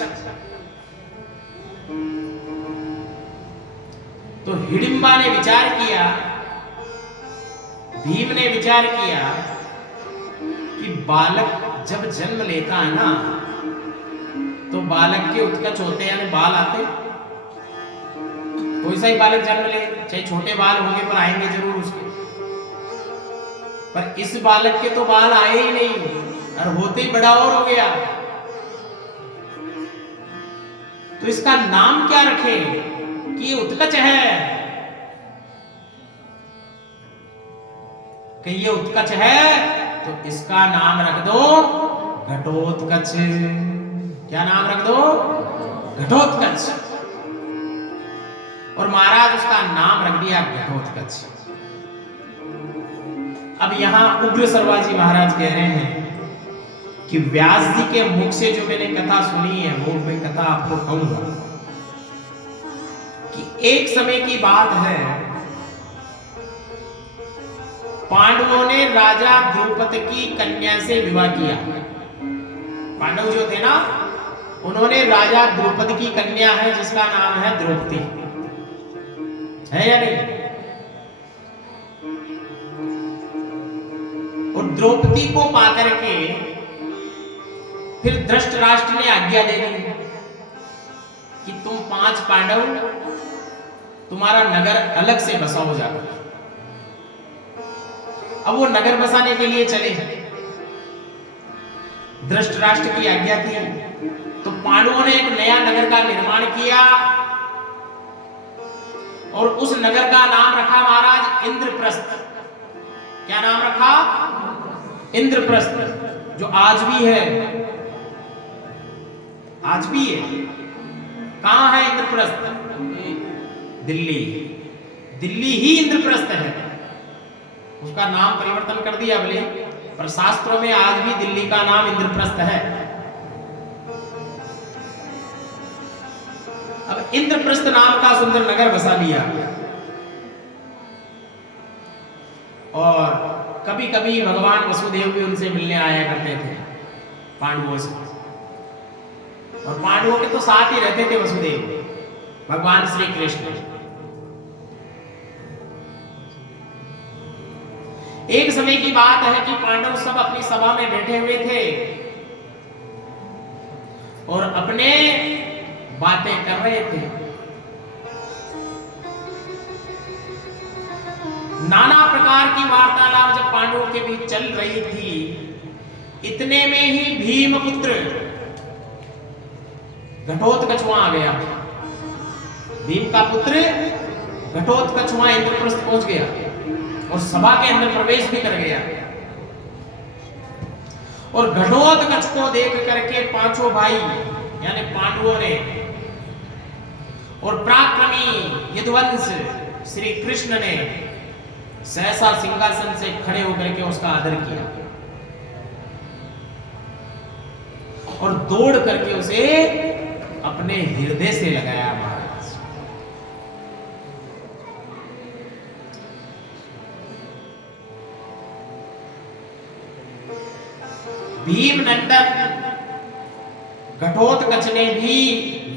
तो हिडिंबा ने विचार किया, भीम ने विचार किया कि बालक जब जन्म लेता है ना तो बालक के उत्कच होते हैं, यानी बाल आते। कोई सा ही बालक जन्म ले, चाहे छोटे बाल होंगे पर आएंगे जरूर उसके। पर इस बालक के तो बाल आए ही नहीं और होते ही बड़ा और हो गया। तो इसका नाम क्या रखे कि ये उत्कच है? कि ये उत्कच है तो इसका नाम रख दो घटोत्कच। क्या नाम रख दो? घटोत्कच। और महाराज उसका नाम रख दिया घटोत्कच। अब यहां उग्र सरवाजी महाराज कह रहे हैं कि व्यास जी के मुख से जो मैंने कथा सुनी है वो मैं कथा आपको कहूंगा कि एक समय की बात है, पांडवों ने राजा द्रुपद की कन्या से विवाह किया। पांडव जो थे ना, उन्होंने राजा द्रुपद की कन्या है जिसका नाम है द्रौपदी, है या नहीं? और द्रौपदी को पाकर के फिर धृतराष्ट्र ने आज्ञा दे दी कि तुम 5 पांडव तुम्हारा नगर अलग से बसाओ जाकर। अब वो नगर बसाने के लिए चले, धृतराष्ट्र की आज्ञा थी। तो पांडवों ने एक नया नगर का निर्माण किया और उस नगर का नाम रखा महाराज इंद्रप्रस्थ। क्या नाम रखा? इंद्रप्रस्थ, जो आज भी है। आज भी है। कहां है इंद्रप्रस्थ? दिल्ली। दिल्ली ही इंद्रप्रस्थ है। उसका नाम परिवर्तन कर दिया भले, पर शास्त्रों में आज भी दिल्ली का नाम इंद्रप्रस्थ है। अब इंद्रप्रस्थ नाम का सुंदर नगर बसा लिया और कभी कभी भगवान वसुदेव भी उनसे मिलने आया करते थे पांडवों से, और पांडवों के तो साथ ही रहते थे वसुदेव भगवान श्री कृष्ण। एक समय की बात है कि पांडव सब अपनी सभा में बैठे हुए थे और अपने बातें कर रहे थे। नाना प्रकार की वार्तालाप जब पांडवों के बीच चल रही थी, इतने में ही भीमपुत्र घटोत्कचुआ आ गया। भीम का पुत्र घटोत्कचुआ इंद्रप्रस्थ पहुंच गया और सभा के अंदर प्रवेश भी कर गया। और घटोत्कच को देख करके पांचों भाई यानी पांडवों ने और पराक्रमी यदुवंश श्री कृष्ण ने सहसा सिंहासन से खड़े होकर के उसका आदर किया और दौड़ करके उसे अपने हृदय से लगाया। महाराज भीम नंदन घटोत्कच ने भी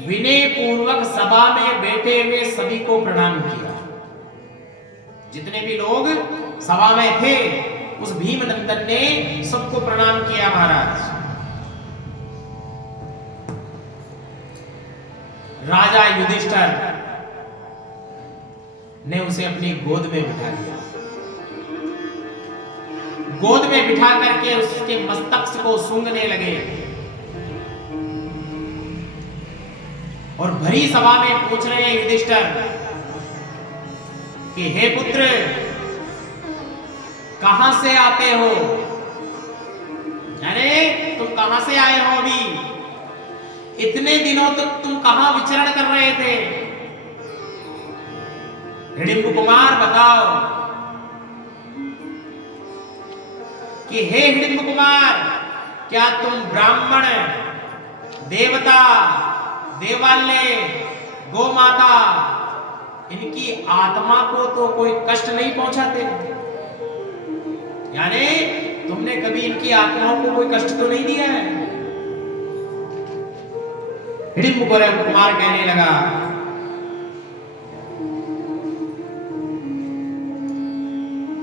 विनय पूर्वक सभा में बैठे हुए सभी को प्रणाम किया। जितने भी लोग सभा में थे उस भीम नंदन ने सबको प्रणाम किया। महाराज राजा युधिष्ठिर ने उसे अपनी गोद में बिठा लिया। गोद में बिठा करके उसके मस्तक को सूंघने लगे और भरी सभा में पूछ रहे हैं युधिष्ठिर कि हे पुत्र, कहां से आते हो? अरे तुम कहां से आए हो? अभी इतने दिनों तक तुम कहां विचरण कर रहे थे? हिडिंब कुमार बताओ कि हे हिडिंब कुमार, क्या तुम ब्राह्मण, देवता, देवालय, गौ माता, इनकी आत्मा को तो कोई कष्ट नहीं पहुंचाते? यानी तुमने कभी इनकी आत्माओं को कोई कष्ट तो नहीं दिया है? हिडिंब कुमार कहने लगा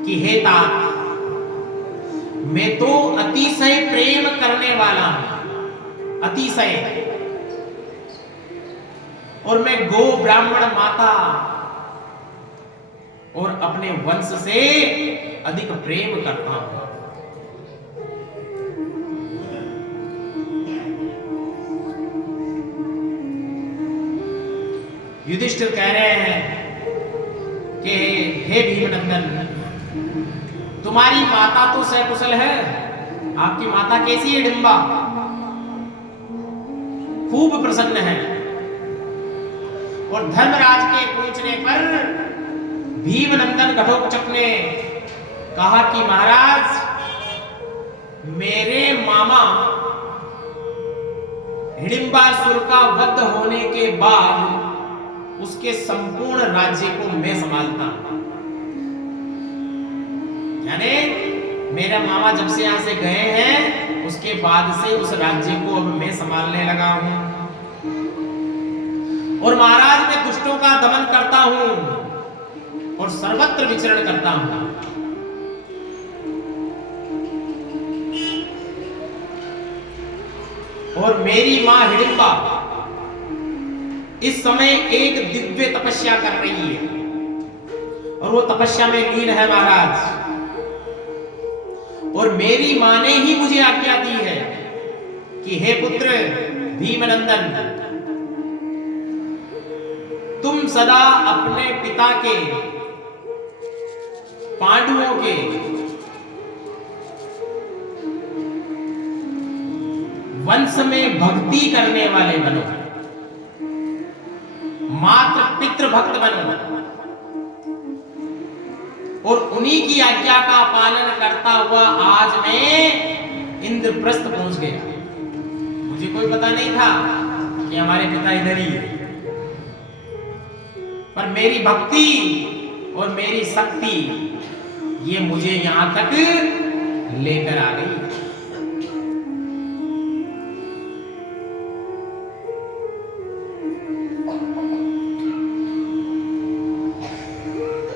कि हे तात, मैं तो अतिशय प्रेम करने वाला हूं, अतिशय, और मैं गो ब्राह्मण माता और अपने वंश से अधिक प्रेम करता हूं। युधिष्ठिर कह रहे हैं कि हे भीमनंदन, तुम्हारी माता तो सकुशल है। आपकी माता कैसी है? डिंबा खूब प्रसन्न है। और धर्मराज के पूछने पर भीमनंदन घटोत्कच ने कहा कि महाराज, मेरे मामा हिडिंबासुर का वध होने के बाद उसके संपूर्ण राज्य को मैं संभालता हूं। यानी मेरा मामा जब से यहां से गए हैं उसके बाद से उस राज्य को अब मैं संभालने लगा हूं। और महाराज, मैं दुष्टों का दमन करता हूं और सर्वत्र विचरण करता हूं। और मेरी मां हिडिंबा इस समय एक दिव्य तपस्या कर रही है और वो तपस्या में लीन है महाराज। और मेरी मां ने ही मुझे आज्ञा दी है कि हे पुत्र भीमनंदन, तुम सदा अपने पिता के, पांडवों के वंश में भक्ति करने वाले बनो, मात्र पितृ भक्त बनो और उन्हीं की आज्ञा का पालन करता हुआ आज मैं इंद्रप्रस्थ पहुंच गया। मुझे कोई पता नहीं था कि हमारे पिता इधर ही है, पर मेरी भक्ति और मेरी शक्ति ये मुझे यहां तक लेकर आ गई।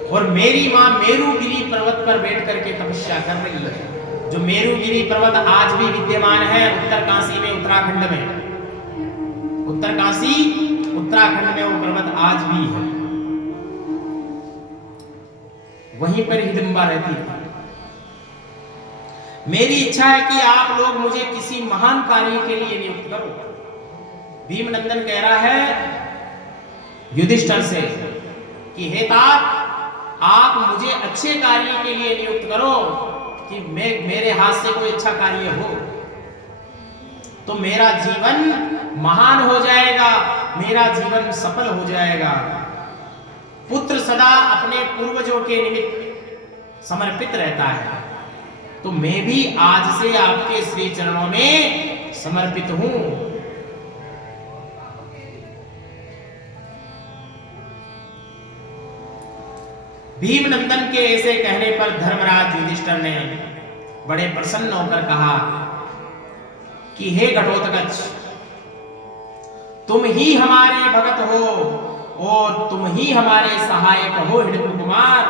और मेरी मां मेरुगिरी पर्वत पर बैठ करके तपस्या कर रही है। जो मेरुगिरी पर्वत आज भी विद्यमान है उत्तरकाशी में, उत्तराखंड में। उत्तरकाशी उत्तराखंड में वो पर्वत आज भी है। वहीं पर हिडिंबा रहती है। मेरी इच्छा है कि आप लोग मुझे किसी महान कार्य के लिए नियुक्त करो। भीमनंदन कह रहा है युधिष्ठिर से कि हे तात, आप मुझे अच्छे कार्य के लिए नियुक्त करो कि मेरे हाथ से कोई अच्छा कार्य हो तो मेरा जीवन महान हो जाएगा, मेरा जीवन सफल हो जाएगा। पुत्र सदा अपने पूर्वजों के निमित्त समर्पित रहता है, तो मैं भी आज से आपके श्री चरणों में समर्पित हूं। भीमनंदन के ऐसे कहने पर धर्मराज युधिष्ठिर ने बड़े प्रसन्न होकर कहा कि हे घटोत्कच, तुम ही हमारे भगत हो और तुम ही हमारे सहायक हो। हिडिंब कुमार,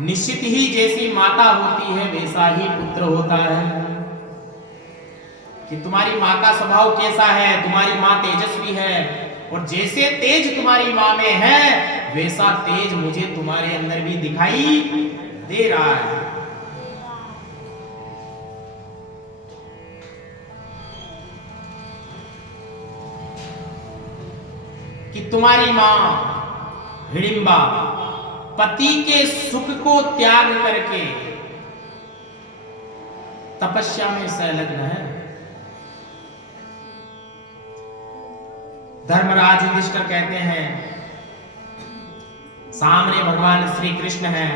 निश्चित ही जैसी माता होती है वैसा ही पुत्र होता है। कि तुम्हारी माँ का स्वभाव कैसा है? तुम्हारी माँ तेजस्वी है और जैसे तेज तुम्हारी माँ में है वैसा तेज मुझे तुम्हारे अंदर भी दिखाई दे रहा है। कि तुम्हारी मां हिडिंबा पति के सुख को त्याग करके तपस्या में संलग्न है। धर्मराज युधिष्ठिर कहते हैं सामने भगवान श्री कृष्ण हैं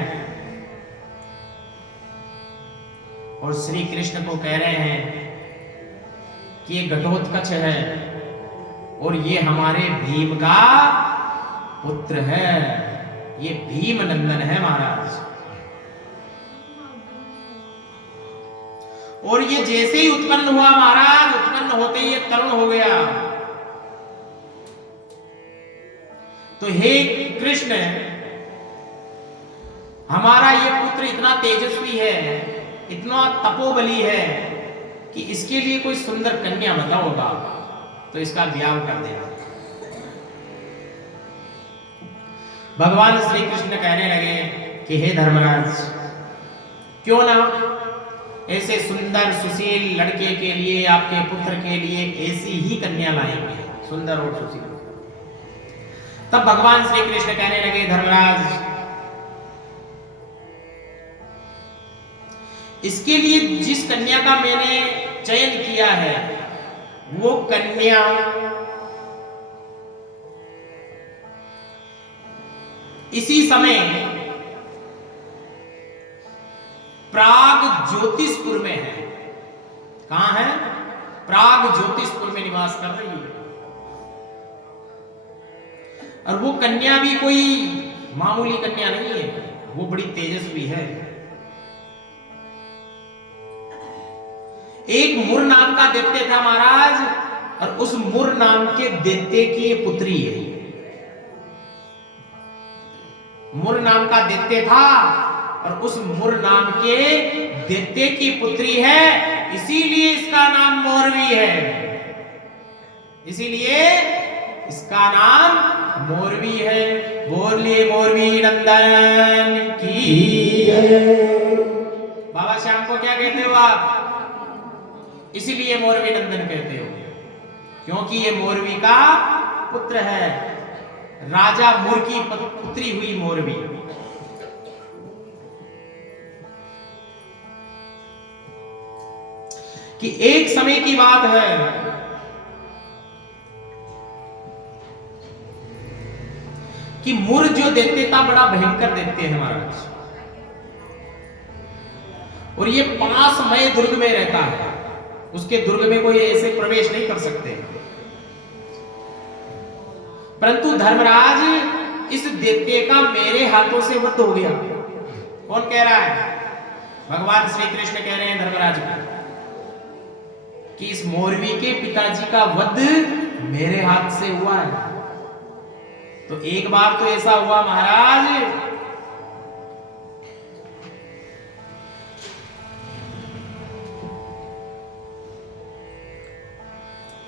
और श्री कृष्ण को कह रहे हैं कि ये घटोत्कच है और ये हमारे भीम का पुत्र है, ये भीमनंदन है महाराज। और ये जैसे ही उत्पन्न हुआ महाराज, उत्पन्न होते ही ये तरुण हो गया। तो हे कृष्ण, हमारा ये पुत्र इतना तेजस्वी है, इतना तपोबली है कि इसके लिए कोई सुंदर कन्या बताओगा तो इसका ब्याह कर देना। भगवान श्री कृष्ण कहने लगे कि हे धर्मराज, क्यों ना ऐसे सुंदर सुशील लड़के के लिए, आपके पुत्र के लिए ऐसी ही कन्या लाएंगे, सुंदर और सुशील। तब भगवान श्री कृष्ण कहने लगे धर्मराज, इसके लिए जिस कन्या का मैंने चयन किया है वो कन्या इसी समय प्राग ज्योतिषपुर में है। कहां है? प्राग ज्योतिषपुर में निवास कर रही है। और वो कन्या भी कोई मामूली कन्या नहीं है, वो बड़ी तेजस्वी है। एक मुर नाम का दैत्य था महाराज, और उस मुर नाम के दैत्य की पुत्री है। मुर नाम का दैत्य था और उस मुर नाम के दैत्य की पुत्री है, इसीलिए इसका नाम मोरवी है। इसीलिए इसका नाम मोरवी है। बोलिए मोरवी नंदन की। बाबा श्याम को क्या कहते हो आप? इसीलिए मोरवी नंदन कहते हो, क्योंकि ये मोरवी का पुत्र है। राजा मुर की पुत्री हुई मोरवी। कि एक समय की बात है, कि मुर जो दैत्य था बड़ा भयंकर दैत्य है महाराज, और ये पासमय दुर्ग में रहता है। उसके दुर्ग में कोई ऐसे प्रवेश नहीं कर सकते। परंतु धर्मराज, इस दैत्य का मेरे हाथों से वध हो गया। कौन कह रहा है? भगवान श्री कृष्ण कह रहे हैं धर्मराज को कि इस मोरवी के पिताजी का वध मेरे हाथ से हुआ है। तो एक बार तो ऐसा हुआ महाराज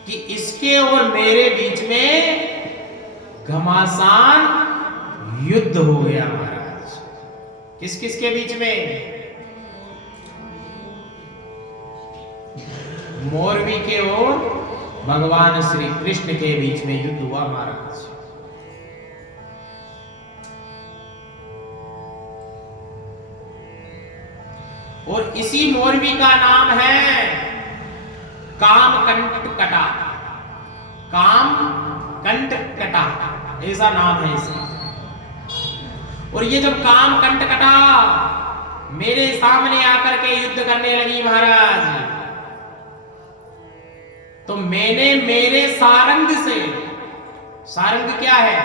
कि इसके और मेरे बीच में घमासान युद्ध हो गया महाराज। किस किस के बीच में? मोरवी के और भगवान श्री कृष्ण के बीच में युद्ध हुआ महाराज। और इसी मोरवी का नाम है कामकंटकटा। कामकंटकटा ऐसा नाम है इसका। और ये जब कामकंटकटा मेरे सामने आकर के युद्ध करने लगी महाराज, तो मैंने मेरे सारंग से, सारंग क्या है?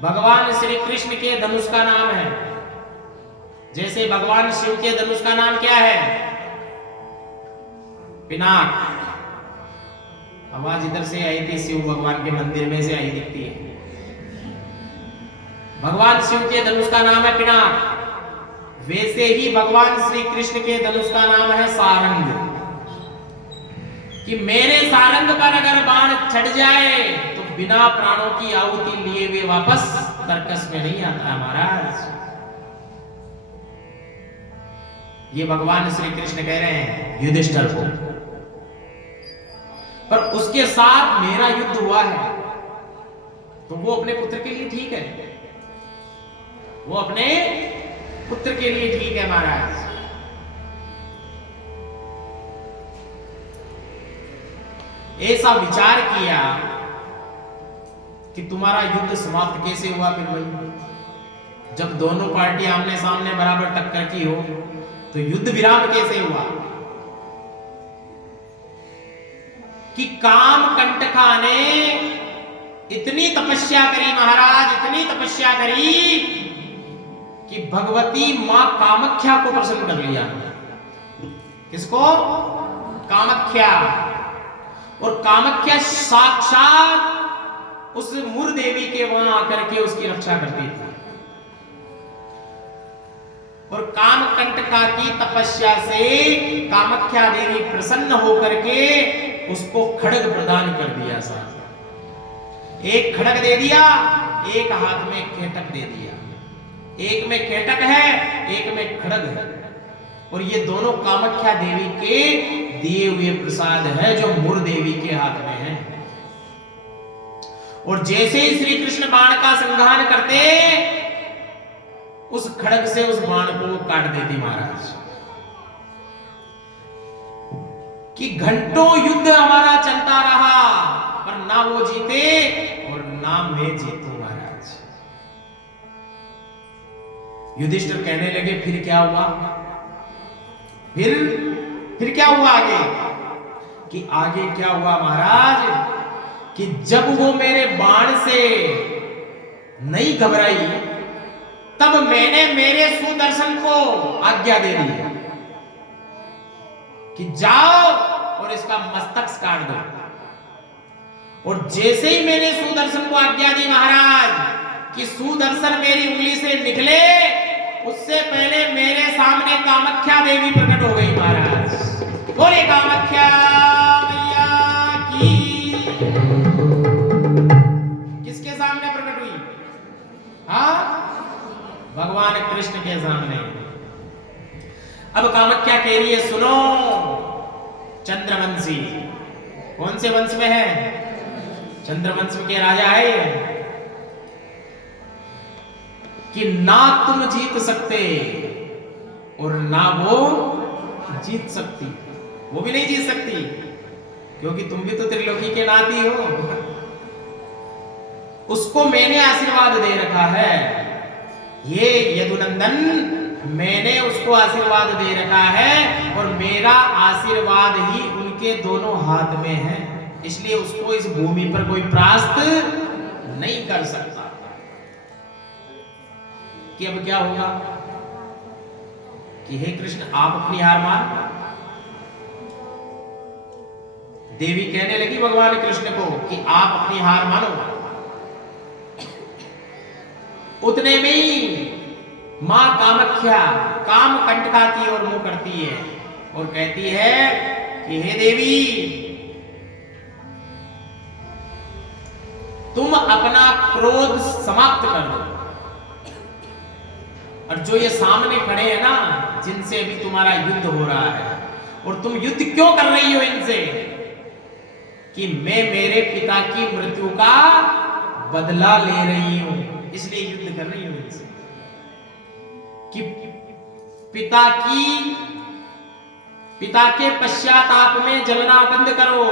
भगवान श्री कृष्ण के धनुष का नाम है। जैसे भगवान शिव के धनुष का नाम क्या है? पिनाक। आवाज इधर से आई थी, शिव भगवान के मंदिर में से आई दिखती है। भगवान शिव के धनुष का नाम है पिनाक। वैसे ही भगवान श्री कृष्ण के धनुष का नाम है सारंग। कि मेरे सारंग पर अगर बाण चढ़ जाए तो बिना प्राणों की आहुति लिए हुए वापस तर्कस में नहीं आता महाराज। ये भगवान श्री कृष्ण कह रहे हैं युधिष्ठिर को। पर उसके साथ मेरा युद्ध हुआ है तो वो अपने पुत्र के लिए ठीक है, वो अपने पुत्र के लिए ठीक है महाराज। ऐसा विचार किया कि तुम्हारा युद्ध समाप्त कैसे हुआ फिर भाई? जब दोनों पार्टी आमने सामने बराबर टक्कर की हो तो युद्ध विराम कैसे हुआ? कि कामकंटका ने इतनी तपस्या करी महाराज, इतनी तपस्या करी कि भगवती मां कामाख्या को प्रसन्न कर लिया। किसको? कामाख्या। और कामाख्या साक्षात उस मुर देवी के वहां आकर के उसकी रक्षा करती थी। और कामकंटका की तपस्या से कामाख्या देवी प्रसन्न होकर के उसको खड्ग प्रदान कर दिया। साहब एक खड्ग दे दिया, एक हाथ में केटक दे दिया। एक में केटक है, एक में खड्ग है। और ये दोनों कामाख्या देवी के दिए हुए प्रसाद है जो मुर देवी के हाथ में है। और जैसे ही श्री कृष्ण बाण का संहार करते उस खड्ग से उस बाण को काट देती महाराज। कि घंटों युद्ध हमारा चलता रहा पर ना वो जीते और ना मैं जीतूं महाराज। युधिष्ठिर कहने लगे फिर क्या हुआ? फिर क्या हुआ आगे? कि आगे क्या हुआ महाराज? कि जब वो मेरे बाण से नहीं घबराई तब मैंने मेरे सुदर्शन को आज्ञा दे दी कि जाओ और इसका मस्तक काट दो। और जैसे ही मैंने सुदर्शन को आज्ञा दी महाराज कि सुदर्शन मेरी उंगली से निकले, उससे पहले मेरे सामने कामाख्या देवी प्रकट हो गई महाराज। बोले कामाख्या मैया की। किसके सामने प्रकट हुई? हाँ, भगवान कृष्ण के सामने। अब कामाख्या कह रही है सुनो चंद्रवंशी। कौन से वंश में है? चंद्रवंश के राजा है। कि ना तुम जीत सकते और ना वो जीत सकती। वो भी नहीं जीत सकती क्योंकि तुम भी तो त्रिलोकी के नाती हो। उसको मैंने आशीर्वाद दे रखा है। ये यदुनंदन मैंने उसको आशीर्वाद दे रखा है और मेरा आशीर्वाद ही उनके दोनों हाथ में है। इसलिए उसको इस भूमि पर कोई परास्त नहीं कर सकता। कि अब क्या होगा? कि हे कृष्ण आप अपनी हार मान। देवी कहने लगी भगवान कृष्ण को कि आप अपनी हार मानो। उतने में ही मां कामाख्या काम कंटका की ओर मुंह करती है और कहती है कि हे देवी, तुम अपना क्रोध समाप्त कर दो, और जो ये सामने खड़े हैं ना, जिनसे अभी तुम्हारा युद्ध हो रहा है, और तुम युद्ध क्यों कर रही हो इनसे, कि मैं मेरे पिता की मृत्यु का बदला ले रही हूं, इसलिए युद्ध कर रही हूं इनसे, कि पिता के पश्चाताप में जलना बंद करो,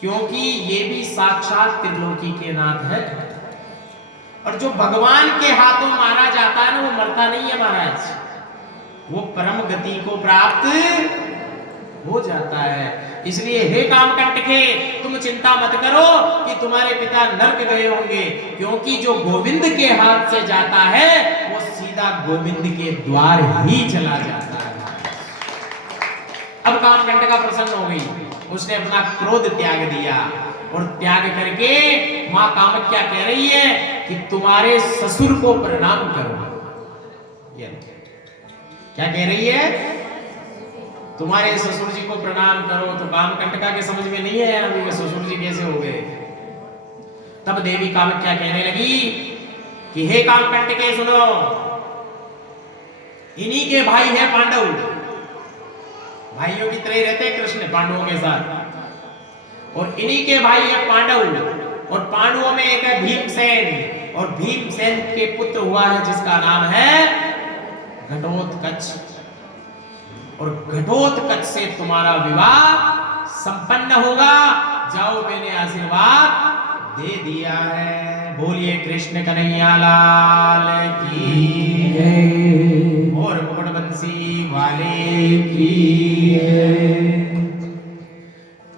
क्योंकि ये भी साक्षात त्रिलोकी के नाथ है, और जो भगवान के हाथों मारा जाता है ना, वो मरता नहीं है महाराज, वो परम गति को प्राप्त हो जाता है। इसलिए हे कामकंटके, तुम चिंता मत करो कि तुम्हारे पिता नरक गए होंगे, क्योंकि जो गोविंद के हाथ से जाता है वो सीधा गोविंद के द्वार ही चला जाता है। अब कामकंटका प्रसन्न हो गई, उसने अपना क्रोध त्याग दिया, और त्याग करके मां कामाख्या कह रही है कि तुम्हारे ससुर को प्रणाम करो। क्या कह रही है? तुम्हारे ससुर जी को प्रणाम करो। तो कामकंटका के समझ में नहीं आया अभी ससुर जी कैसे हो गए। तब देवी कामाख्या कहने लगी कि हे कामकंटके सुनो, इन्हीं के भाई है पांडव, भाइयों की तरह रहते कृष्ण पांडवों के साथ, और इन्हीं के भाई है पांडव, और पांडवों में एक है भीमसेन, और भीमसेन के पुत्र हुआ है जिसका नाम है घटोत्कच, और घटोत्कच से तुम्हारा विवाह संपन्न होगा। जाओ, मैंने आशीर्वाद दे दिया है। बोलिए कृष्ण कन्हैया लाल की जय, और मुकुटबंसी वाले की जय।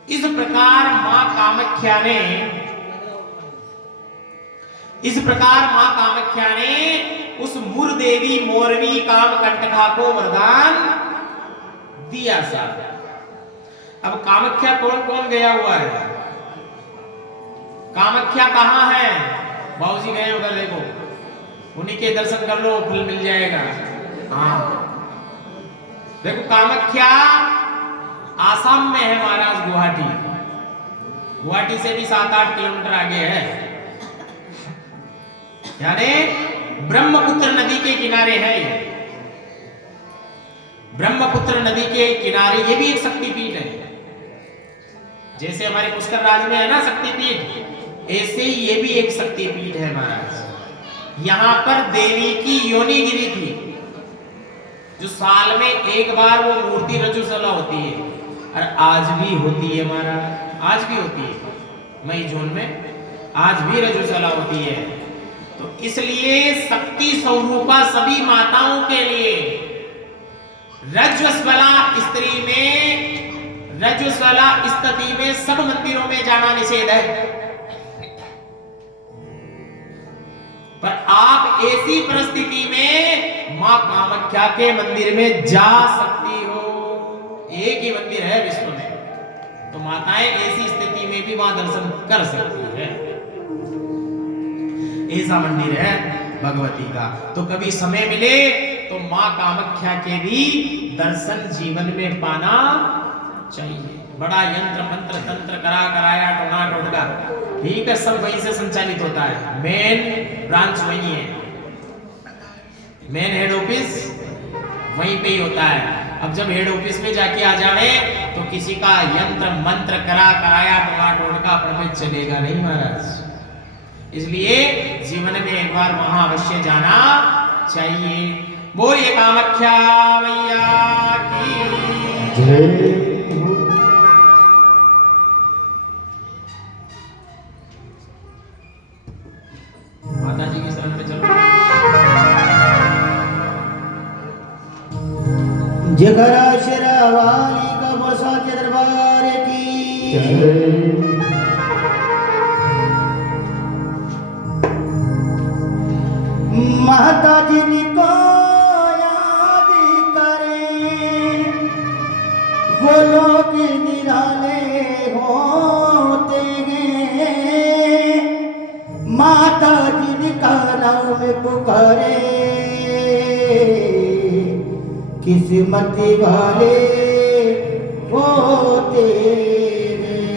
इस प्रकार मां कामाख्या ने उस मूरदेवी मोरवी कामकंटका को वरदान दिया साहब। अब कामाख्या कौन कौन गया हुआ है? कामाख्या कहां है? बाबूजी गए उधर, देखो, उन्हीं के दर्शन कर लो, फल मिल जाएगा। हाँ, देखो कामाख्या आसाम में है महाराज, गुवाहाटी से भी 7-8 किलोमीटर आगे है, यानी ब्रह्मपुत्र नदी के किनारे है ये। ब्रह्मपुत्र नदी के किनारे ये भी एक शक्तिपीठ है। जैसे हमारे पुष्कर राज में है ना शक्तिपीठ, ऐसे ही ये भी एक शक्तिपीठ है महाराज। यहां पर देवी की योनि गिरी थी, जो साल में एक बार वो मूर्ति रजुसला होती है, और आज भी होती है महाराज, आज भी होती है मई जून में, आज भी रजुसला होती है। तो इसलिए शक्ति स्वरूपा सभी माताओं के लिए रजस्वला स्थिति में सब मंदिरों में जाना निषेध है, पर आप ऐसी परिस्थिति में मां कामाख्या के मंदिर में जा सकती हो। एक ही मंदिर है विश्व में, तो माताएं ऐसी स्थिति में भी वहां दर्शन कर सकती है। ऐसा मंदिर है भगवती का। तो कभी समय मिले तो मां कामाख्या के भी दर्शन जीवन में पाना चाहिए। बड़ा यंत्र मंत्र तंत्र कराया टोना टोटका, ठीक है, सब वहीं से संचालित होता है। मेन ब्रांच वहीं है, मेन हेड ऑफिस वहीं पे ही होता है। अब जब हेड ऑफिस में जाके आ जावे तो किसी का यंत्र मंत्र कराया टोना टोटका अपने पे चलेगा नहीं महाराज। इसलिए जीवन में एक बार वहां अवश्य जाना चाहिए। बोलिए कामाख्या मैया की जय। माता जी की शरण में चलो। जगरा शेरावाली का बसा के दरबार की जय। माता जी निको माता जिनका नाम पुकारे किस्मत वाले होते हैं।